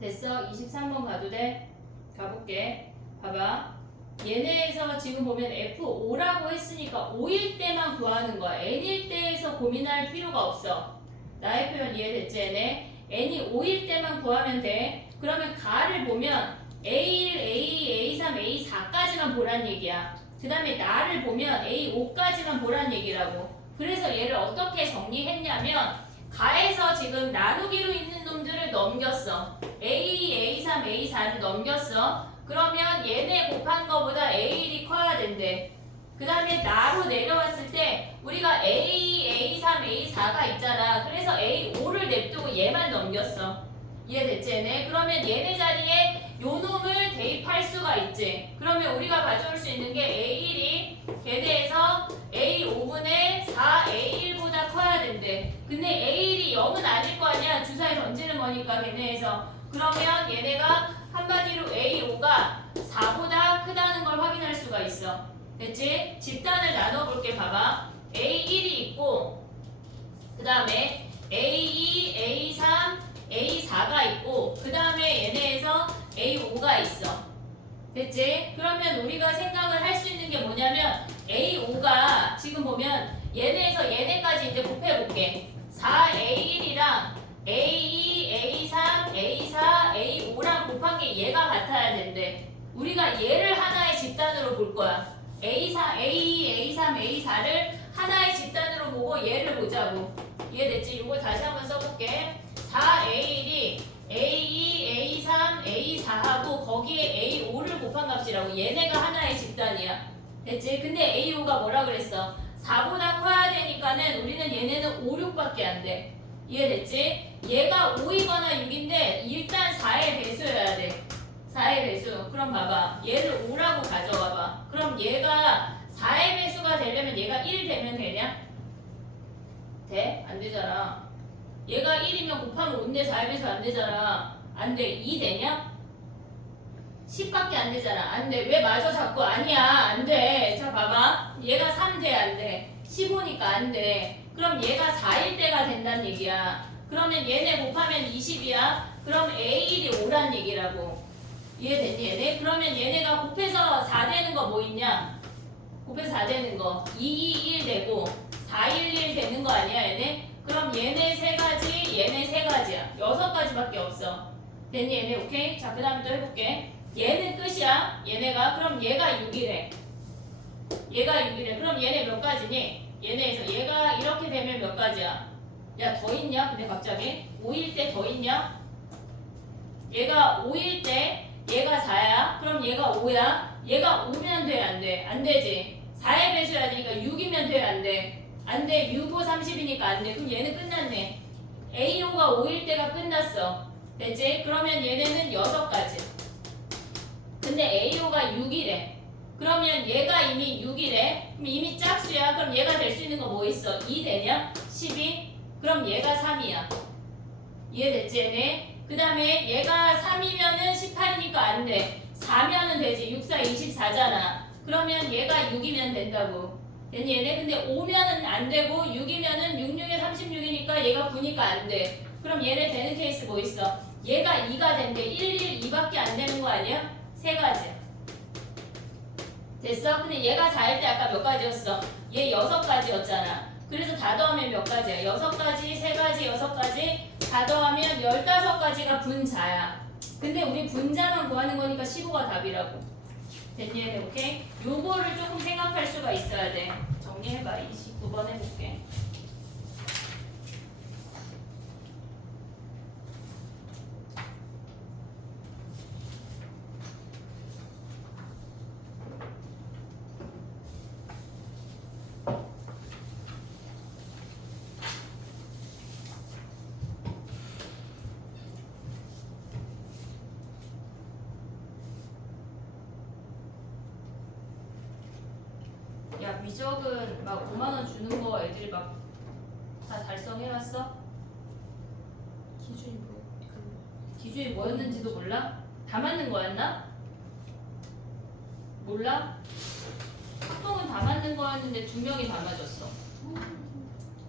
됐어? 23번 가도 돼? 가볼게. 봐봐. 얘네에서 지금 보면 F5라고 했으니까 5일 때만 구하는 거야. N일 때에서 고민할 필요가 없어. 나의 표현 이해됐지 얘네? N이 5일 때만 구하면 돼. 그러면 가를 보면 A1, A2, A3, A4까지만 보란 얘기야. 그 다음에 나를 보면 A5까지만 보란 얘기라고. 그래서 얘를 어떻게 정리했냐면 가에서 지금 나누기로 있는 놈들을 넘겼어. A2, A3, A4를 넘겼어. 그러면 얘네 곱한 거보다 A1이 커야 된대. 그 다음에 나로 내려왔을 때 우리가 A, A3, A4가 있잖아. 그래서 A5를 냅두고 얘만 넘겼어. 이해됐지 얘네? 그러면 얘네 자리에 요 놈을 대입할 수가 있지. 그러면 우리가 가져올 수 있는 게 A1이 걔네에서 A5분의 4A1보다 커야 된대. 근데 A1이 0은 아닐 거 아니야. 주사위 던지는 거니까 걔네에서. 그러면 얘네가 한마디로 A5가 4보다 크다는 걸 확인할 수가 있어. 됐지? 집단을 나눠볼게. 봐봐. A1이 있고 그 다음에 A2, A3, A4가 있고 그 다음에 얘네에서 A5가 있어. 됐지? 그러면 우리가 생각을 할 수 있는 게 뭐냐면 A5가 지금 보면 얘네에서 얘네까지 이제 곱해볼게. 4A1이랑 A2, A3, A4, A5랑 곱한 게 얘가 같아야 된대. 우리가 얘를 하나의 집단으로 볼 거야. A4, A2, A3, A4를 하나의 집단으로 보고 얘를 보자고. 이해됐지? 이거 다시 한번 써볼게. 4A1이 A2, A3, A4하고 거기에 A5를 곱한 값이라고. 얘네가 하나의 집단이야. 됐지? 근데 A5가 뭐라 그랬어? 4보다 커야 되니까는 우리는 얘네는 5, 6밖에 안 돼. 이해됐지? 얘가 5이거나 6인데 일단 4의 배수여야 돼. 4의 배수. 그럼 봐봐. 얘를 5라고 가져와봐. 그럼 얘가 4의 배수가 되려면 얘가 1 되면 되냐? 돼? 안 되잖아. 얘가 1이면 곱하면 5인데 4의 배수 안 되잖아. 안 돼. 2 되냐? 10밖에 안 되잖아. 안 돼. 왜 마저 자꾸 아니야. 안 돼. 자 봐봐. 얘가 3 돼. 안 돼. 15니까 안 돼. 그럼 얘가 4일 때가 된다는 얘기야. 그러면 얘네 곱하면 20이야. 그럼 A1이 5란 얘기라고. 이해됐니 얘네? 그러면 얘네가 곱해서 4 되는 거 뭐 있냐? 곱해서 4 되는 거 2, 2, 1 되고 4, 1, 1 되는 거 아니야 얘네? 그럼 얘네 세 가지, 얘네 세 가지야. 6가지밖에 없어. 됐니 얘네? 오케이? 자 그 다음에 또 해볼게. 얘는 끝이야. 얘네가. 그럼 얘가 6이래. 얘가 6이래. 그럼 얘네 몇 가지니? 얘네에서 얘가 이렇게 되면 몇 가지야? 야 더 있냐? 근데 갑자기 5일 때 더 있냐? 얘가 5일 때 얘가 4야. 그럼 얘가 5야. 얘가 5면 돼? 안 돼? 안 되지. 4의 배수야 되니까 6이면 돼? 안 돼? 안 돼. 6, 5, 30이니까 안 돼. 그럼 얘는 끝났네. A5가 5일 때가 끝났어. 됐지? 그러면 얘네는 6가지. 근데 A5가 6이래. 그러면 얘가 이미 6이래. 그럼 이미 짝수야. 그럼 얘가 될 수 있는 거 뭐 있어? 2 되냐? 12? 그럼 얘가 3이야. 이해됐지 얘네? 그 다음에 얘가 3이면은 18이니까 안 돼. 4면은 되지. 6, 4, 24잖아. 그러면 얘가 6이면 된다고. 됐니 얘네? 근데 5면은 안 되고 6이면은 6, 6에 36이니까 얘가 9니까 안 돼. 그럼 얘네 되는 케이스 뭐 있어? 얘가 2가 된대. 1, 1, 2밖에 안 되는 거 아니야? 3가지야. 됐어? 근데 얘가 4일 때 아까 몇 가지였어? 얘 6가지였잖아. 그래서 다 더하면 몇 가지야? 6가지, 3가지, 6가지 다 더하면 15가지가 분자야. 근데 우리 분자만 구하는 거니까 15가 답이라고. 됐니? 얘네 오케이? 요거를 조금 생각할 수가 있어야 돼. 정리해봐. 29번 해볼게. 야 미적은 막 5만원 주는 거 애들이 막 다 달성해왔어? 기준이 뭐? 기준이 뭐였는지도 몰라? 다 맞는 거였나? 몰라? 합동은 다 맞는 거였는데 2명이 다 맞았어.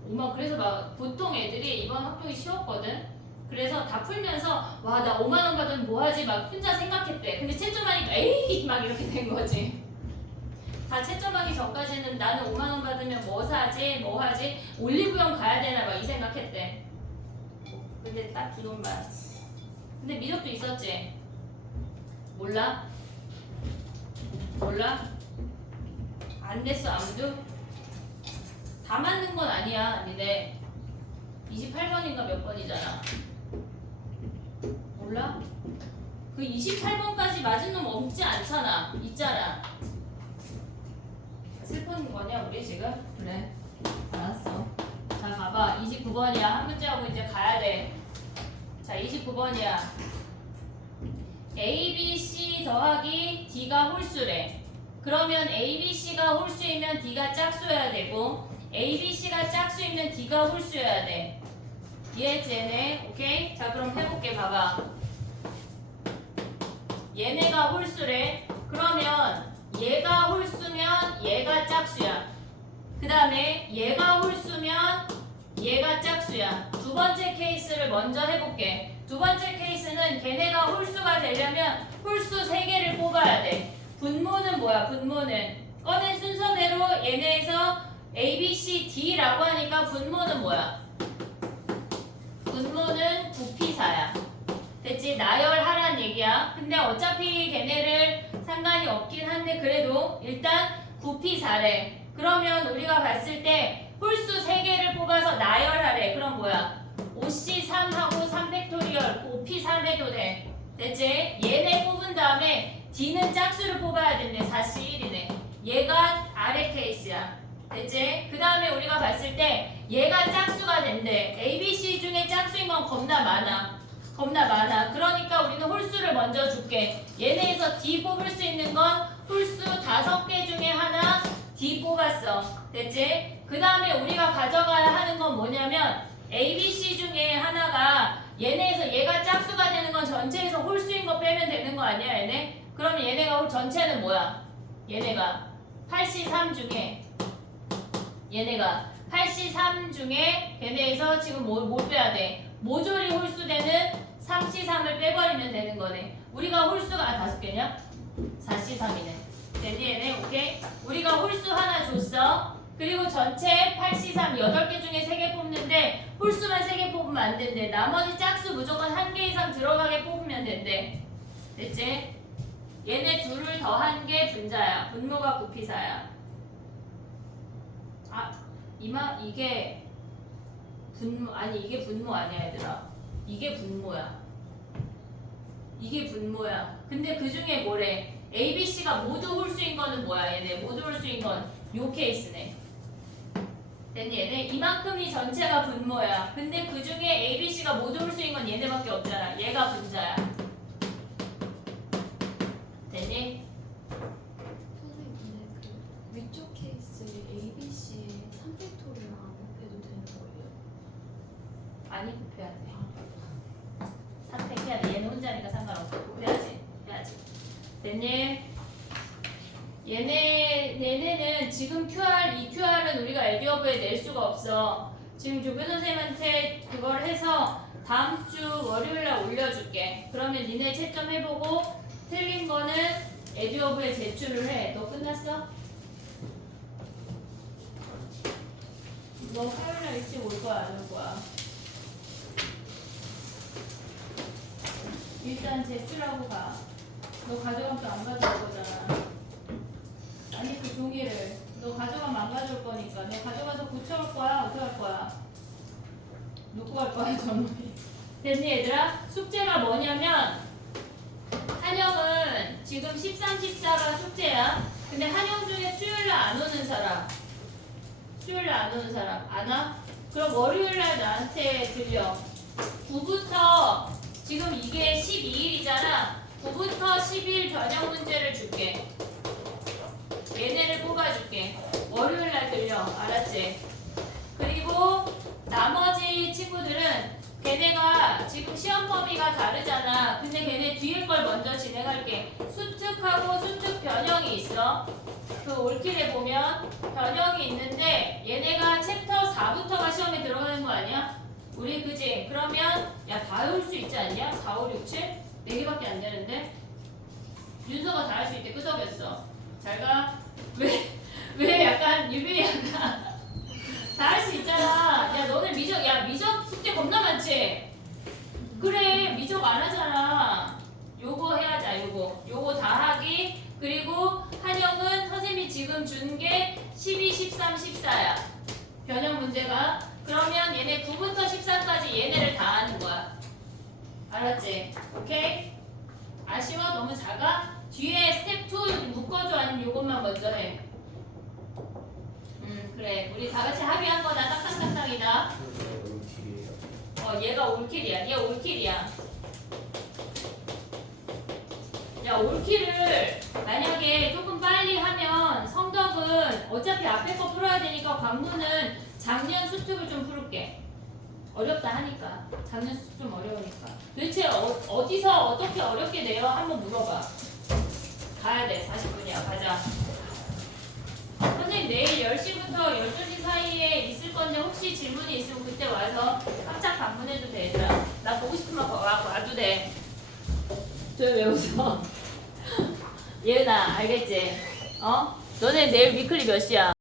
엄마 그래서 막 보통 애들이 이번 합동이 쉬웠거든? 그래서 다 풀면서 와 나 5만 원 받으면 뭐 하지 막 혼자 생각했대. 근데 채점하니까 에이 막 이렇게 된 거지. 다 채점하기 전까지는 나는 5만 원 받으면 뭐 사지 뭐 하지 올리브영 가야 되나 막 이 생각했대. 근데 딱 그것만. 근데 미적도 있었지. 몰라? 몰라? 안 됐어 아무도? 다 맞는 건 아니야 니네. 28번인가 몇 번이잖아. 몰라? 그 28번까지 맞은 놈 없지 않잖아. 있잖아. 슬픈 거냐 우리 지금? 그래 알았어. 자 봐봐 29번이야. 한 문제 하고 이제 가야 돼. 자 29번이야. A, B, C 더하기 D가 홀수래. 그러면 A, B, C가 홀수이면 D가 짝수여야 되고 A, B, C가 짝수이면 D가 홀수여야 돼. 이해했지 얘네? 오케이? 자 그럼 해볼게. 봐봐. 얘네가 홀수래. 그러면 얘가 홀수면 얘가 짝수야. 그 다음에 얘가 홀수면 얘가 짝수야. 두 번째 케이스를 먼저 해볼게. 두 번째 케이스는 걔네가 홀수가 되려면 홀수 3개를 뽑아야 돼. 분모는 뭐야? 분모는 꺼낸 순서대로 얘네에서 A, B, C, D라고 하니까 분모는 뭐야? 분모는 부피사야. 됐지? 나열하란 얘기야. 근데 어차피 걔네를 상관이 없긴 한데 그래도 일단 부피사래. 그러면 우리가 봤을 때 홀수 3개를 뽑아서 나열하래. 그럼 뭐야? 5C3하고 3팩토리얼 5P3 해도 돼. 됐지? 얘네 뽑은 다음에 D는 짝수를 뽑아야 된대. 4C1이네. 얘가 아래 케이스야. 됐지? 그 다음에 우리가 봤을 때 얘가 짝수가 된대. A, B, C 중에 짝수인 건 겁나 많아. 겁나 많아. 그러니까 우리는 홀수를 먼저 줄게. 얘네에서 D 뽑을 수 있는 건 홀수 5개 중에 하나 D 뽑았어. 됐지? 그 다음에 우리가 가져가야 하는 건 뭐냐면 A, B, C 중에 하나가 얘네에서 얘가 짝수가 되는 건 전체에서 홀수인 거 빼면 되는 거 아니야 얘네? 그러면 얘네가 전체는 뭐야? 얘네가 8C3 중에 얘네가 8C3 중에 걔네에서 지금 뭘 빼야 돼? 모조리 홀수되는 3C3을 빼버리면 되는 거네. 우리가 홀수가 5개냐? 4C3이네. 됐니 얘네? 오케이? 우리가 홀수 하나 줬어. 그리고 전체 8C3 8개 중에 3개 뽑는데 홀수만 3개 뽑으면 안 된대. 나머지 짝수 무조건 1개 이상 들어가게 뽑으면 된대. 됐지? 얘네 둘을 더한 게 분자야. 분모가 부피사야. 아, 이게 분모 아니 이게 분모 아니야 얘들아. 이게 분모야. 이게 분모야. 근데 그 중에 뭐래? A, B, C가 모두 홀수인 거는 뭐야? 얘네 모두 홀수인 건 요 케이스네. 됐니 얘네? 이만큼이 전체가 분모야. 근데 그 중에 A, B, C가 모두 홀수인 건 얘네밖에 없잖아. 얘가 분자야. 됐니? 선생님 근데 그 위쪽 케이스에 A, B, C에 3팩토리얼 안 곱해도 되는 거예요? 아니 곱해야 돼. 선택해야 돼. 얘는 혼자니까 상관없고 곱해야지. 해야지. 됐니? 얘네는 지금 QR, 이 QR은 우리가 에듀어브에 낼 수가 없어. 지금 조교 선생님한테 그걸 해서 다음 주 월요일날 올려줄게. 그러면 니네 채점해보고 틀린 거는 에듀어브에 제출을 해. 너 끝났어? 너 화요일날 일찍 올 거야 안 올 거야? 일단 제출하고 가. 너 가져가면 또 안 가져올 거잖아. 아니 그 종이를 너 가져가면 안 가져올 거니까 너 가져가서 고쳐올 거야? 어떻게 할 거야? 놓고 갈 거야 저놈이. 됐니 얘들아? 숙제가 뭐냐면 한영은 지금 13, 14가 숙제야. 근데 한영 중에 수요일날 안 오는 사람 수요일날 안 오는 사람 안 와? 그럼 월요일날 나한테 들려. 9부터 지금 이게 12일이잖아. 9부터 10일 저녁 문제를 줄게. 얘네를 뽑아줄게. 월요일날 들려. 알았지? 그리고 나머지 친구들은 걔네가 지금 시험 범위가 다르잖아. 근데 걔네 뒤에 걸 먼저 진행할게. 수특하고 수특 변형이 있어. 그 올킬에 보면 변형이 있는데 얘네가 챕터 4부터가 시험에 들어가는 거 아니야? 우리 그지? 그러면 야 다 할 수 있지 않냐? 4, 5, 6, 7? 4개밖에 안 되는데? 윤서가 다 할 수 있대. 끄덕였어. 잘 가. 왜 약간 유빈이 약간 다 할 수 있잖아. 야 너네 미적 숙제 겁나 많지? 그래 미적 안 하잖아. 요거 해야자. 요거 다 하기. 그리고 한영은 선생님이 지금 준 게 12, 13, 14야. 변형 문제가. 그러면 얘네 9부터 14까지 얘네를 다 하는 거야. 알았지? 오케이? 아쉬워? 너무 작아? 뒤에 스텝 2 묶어줘. 아니면 요것만 먼저 해. 그래. 우리 다 같이 합의한 거다. 딱딱딱딱이다. 얘가 올킬이야. 얘 올킬이야. 야, 올킬을 만약에 조금 빨리 하면 성덕은 어차피 앞에 거 풀어야 되니까 광문은 작년 수특을 좀 풀을게. 어렵다 하니까. 작년 수특 좀 어려우니까. 도대체 어디서 어떻게 어렵게 내요? 한번 물어봐. 가야 돼. 40분이야. 가자. 선생님 내일 10시부터 12시 사이에 있을 건데 혹시 질문이 있으면 그때 와서 깜짝 방문해도 돼. 얘들아. 나 보고 싶으면 와도 돼. 왜 웃어? 예은아 알겠지? 너네 내일 위클리 몇 시야?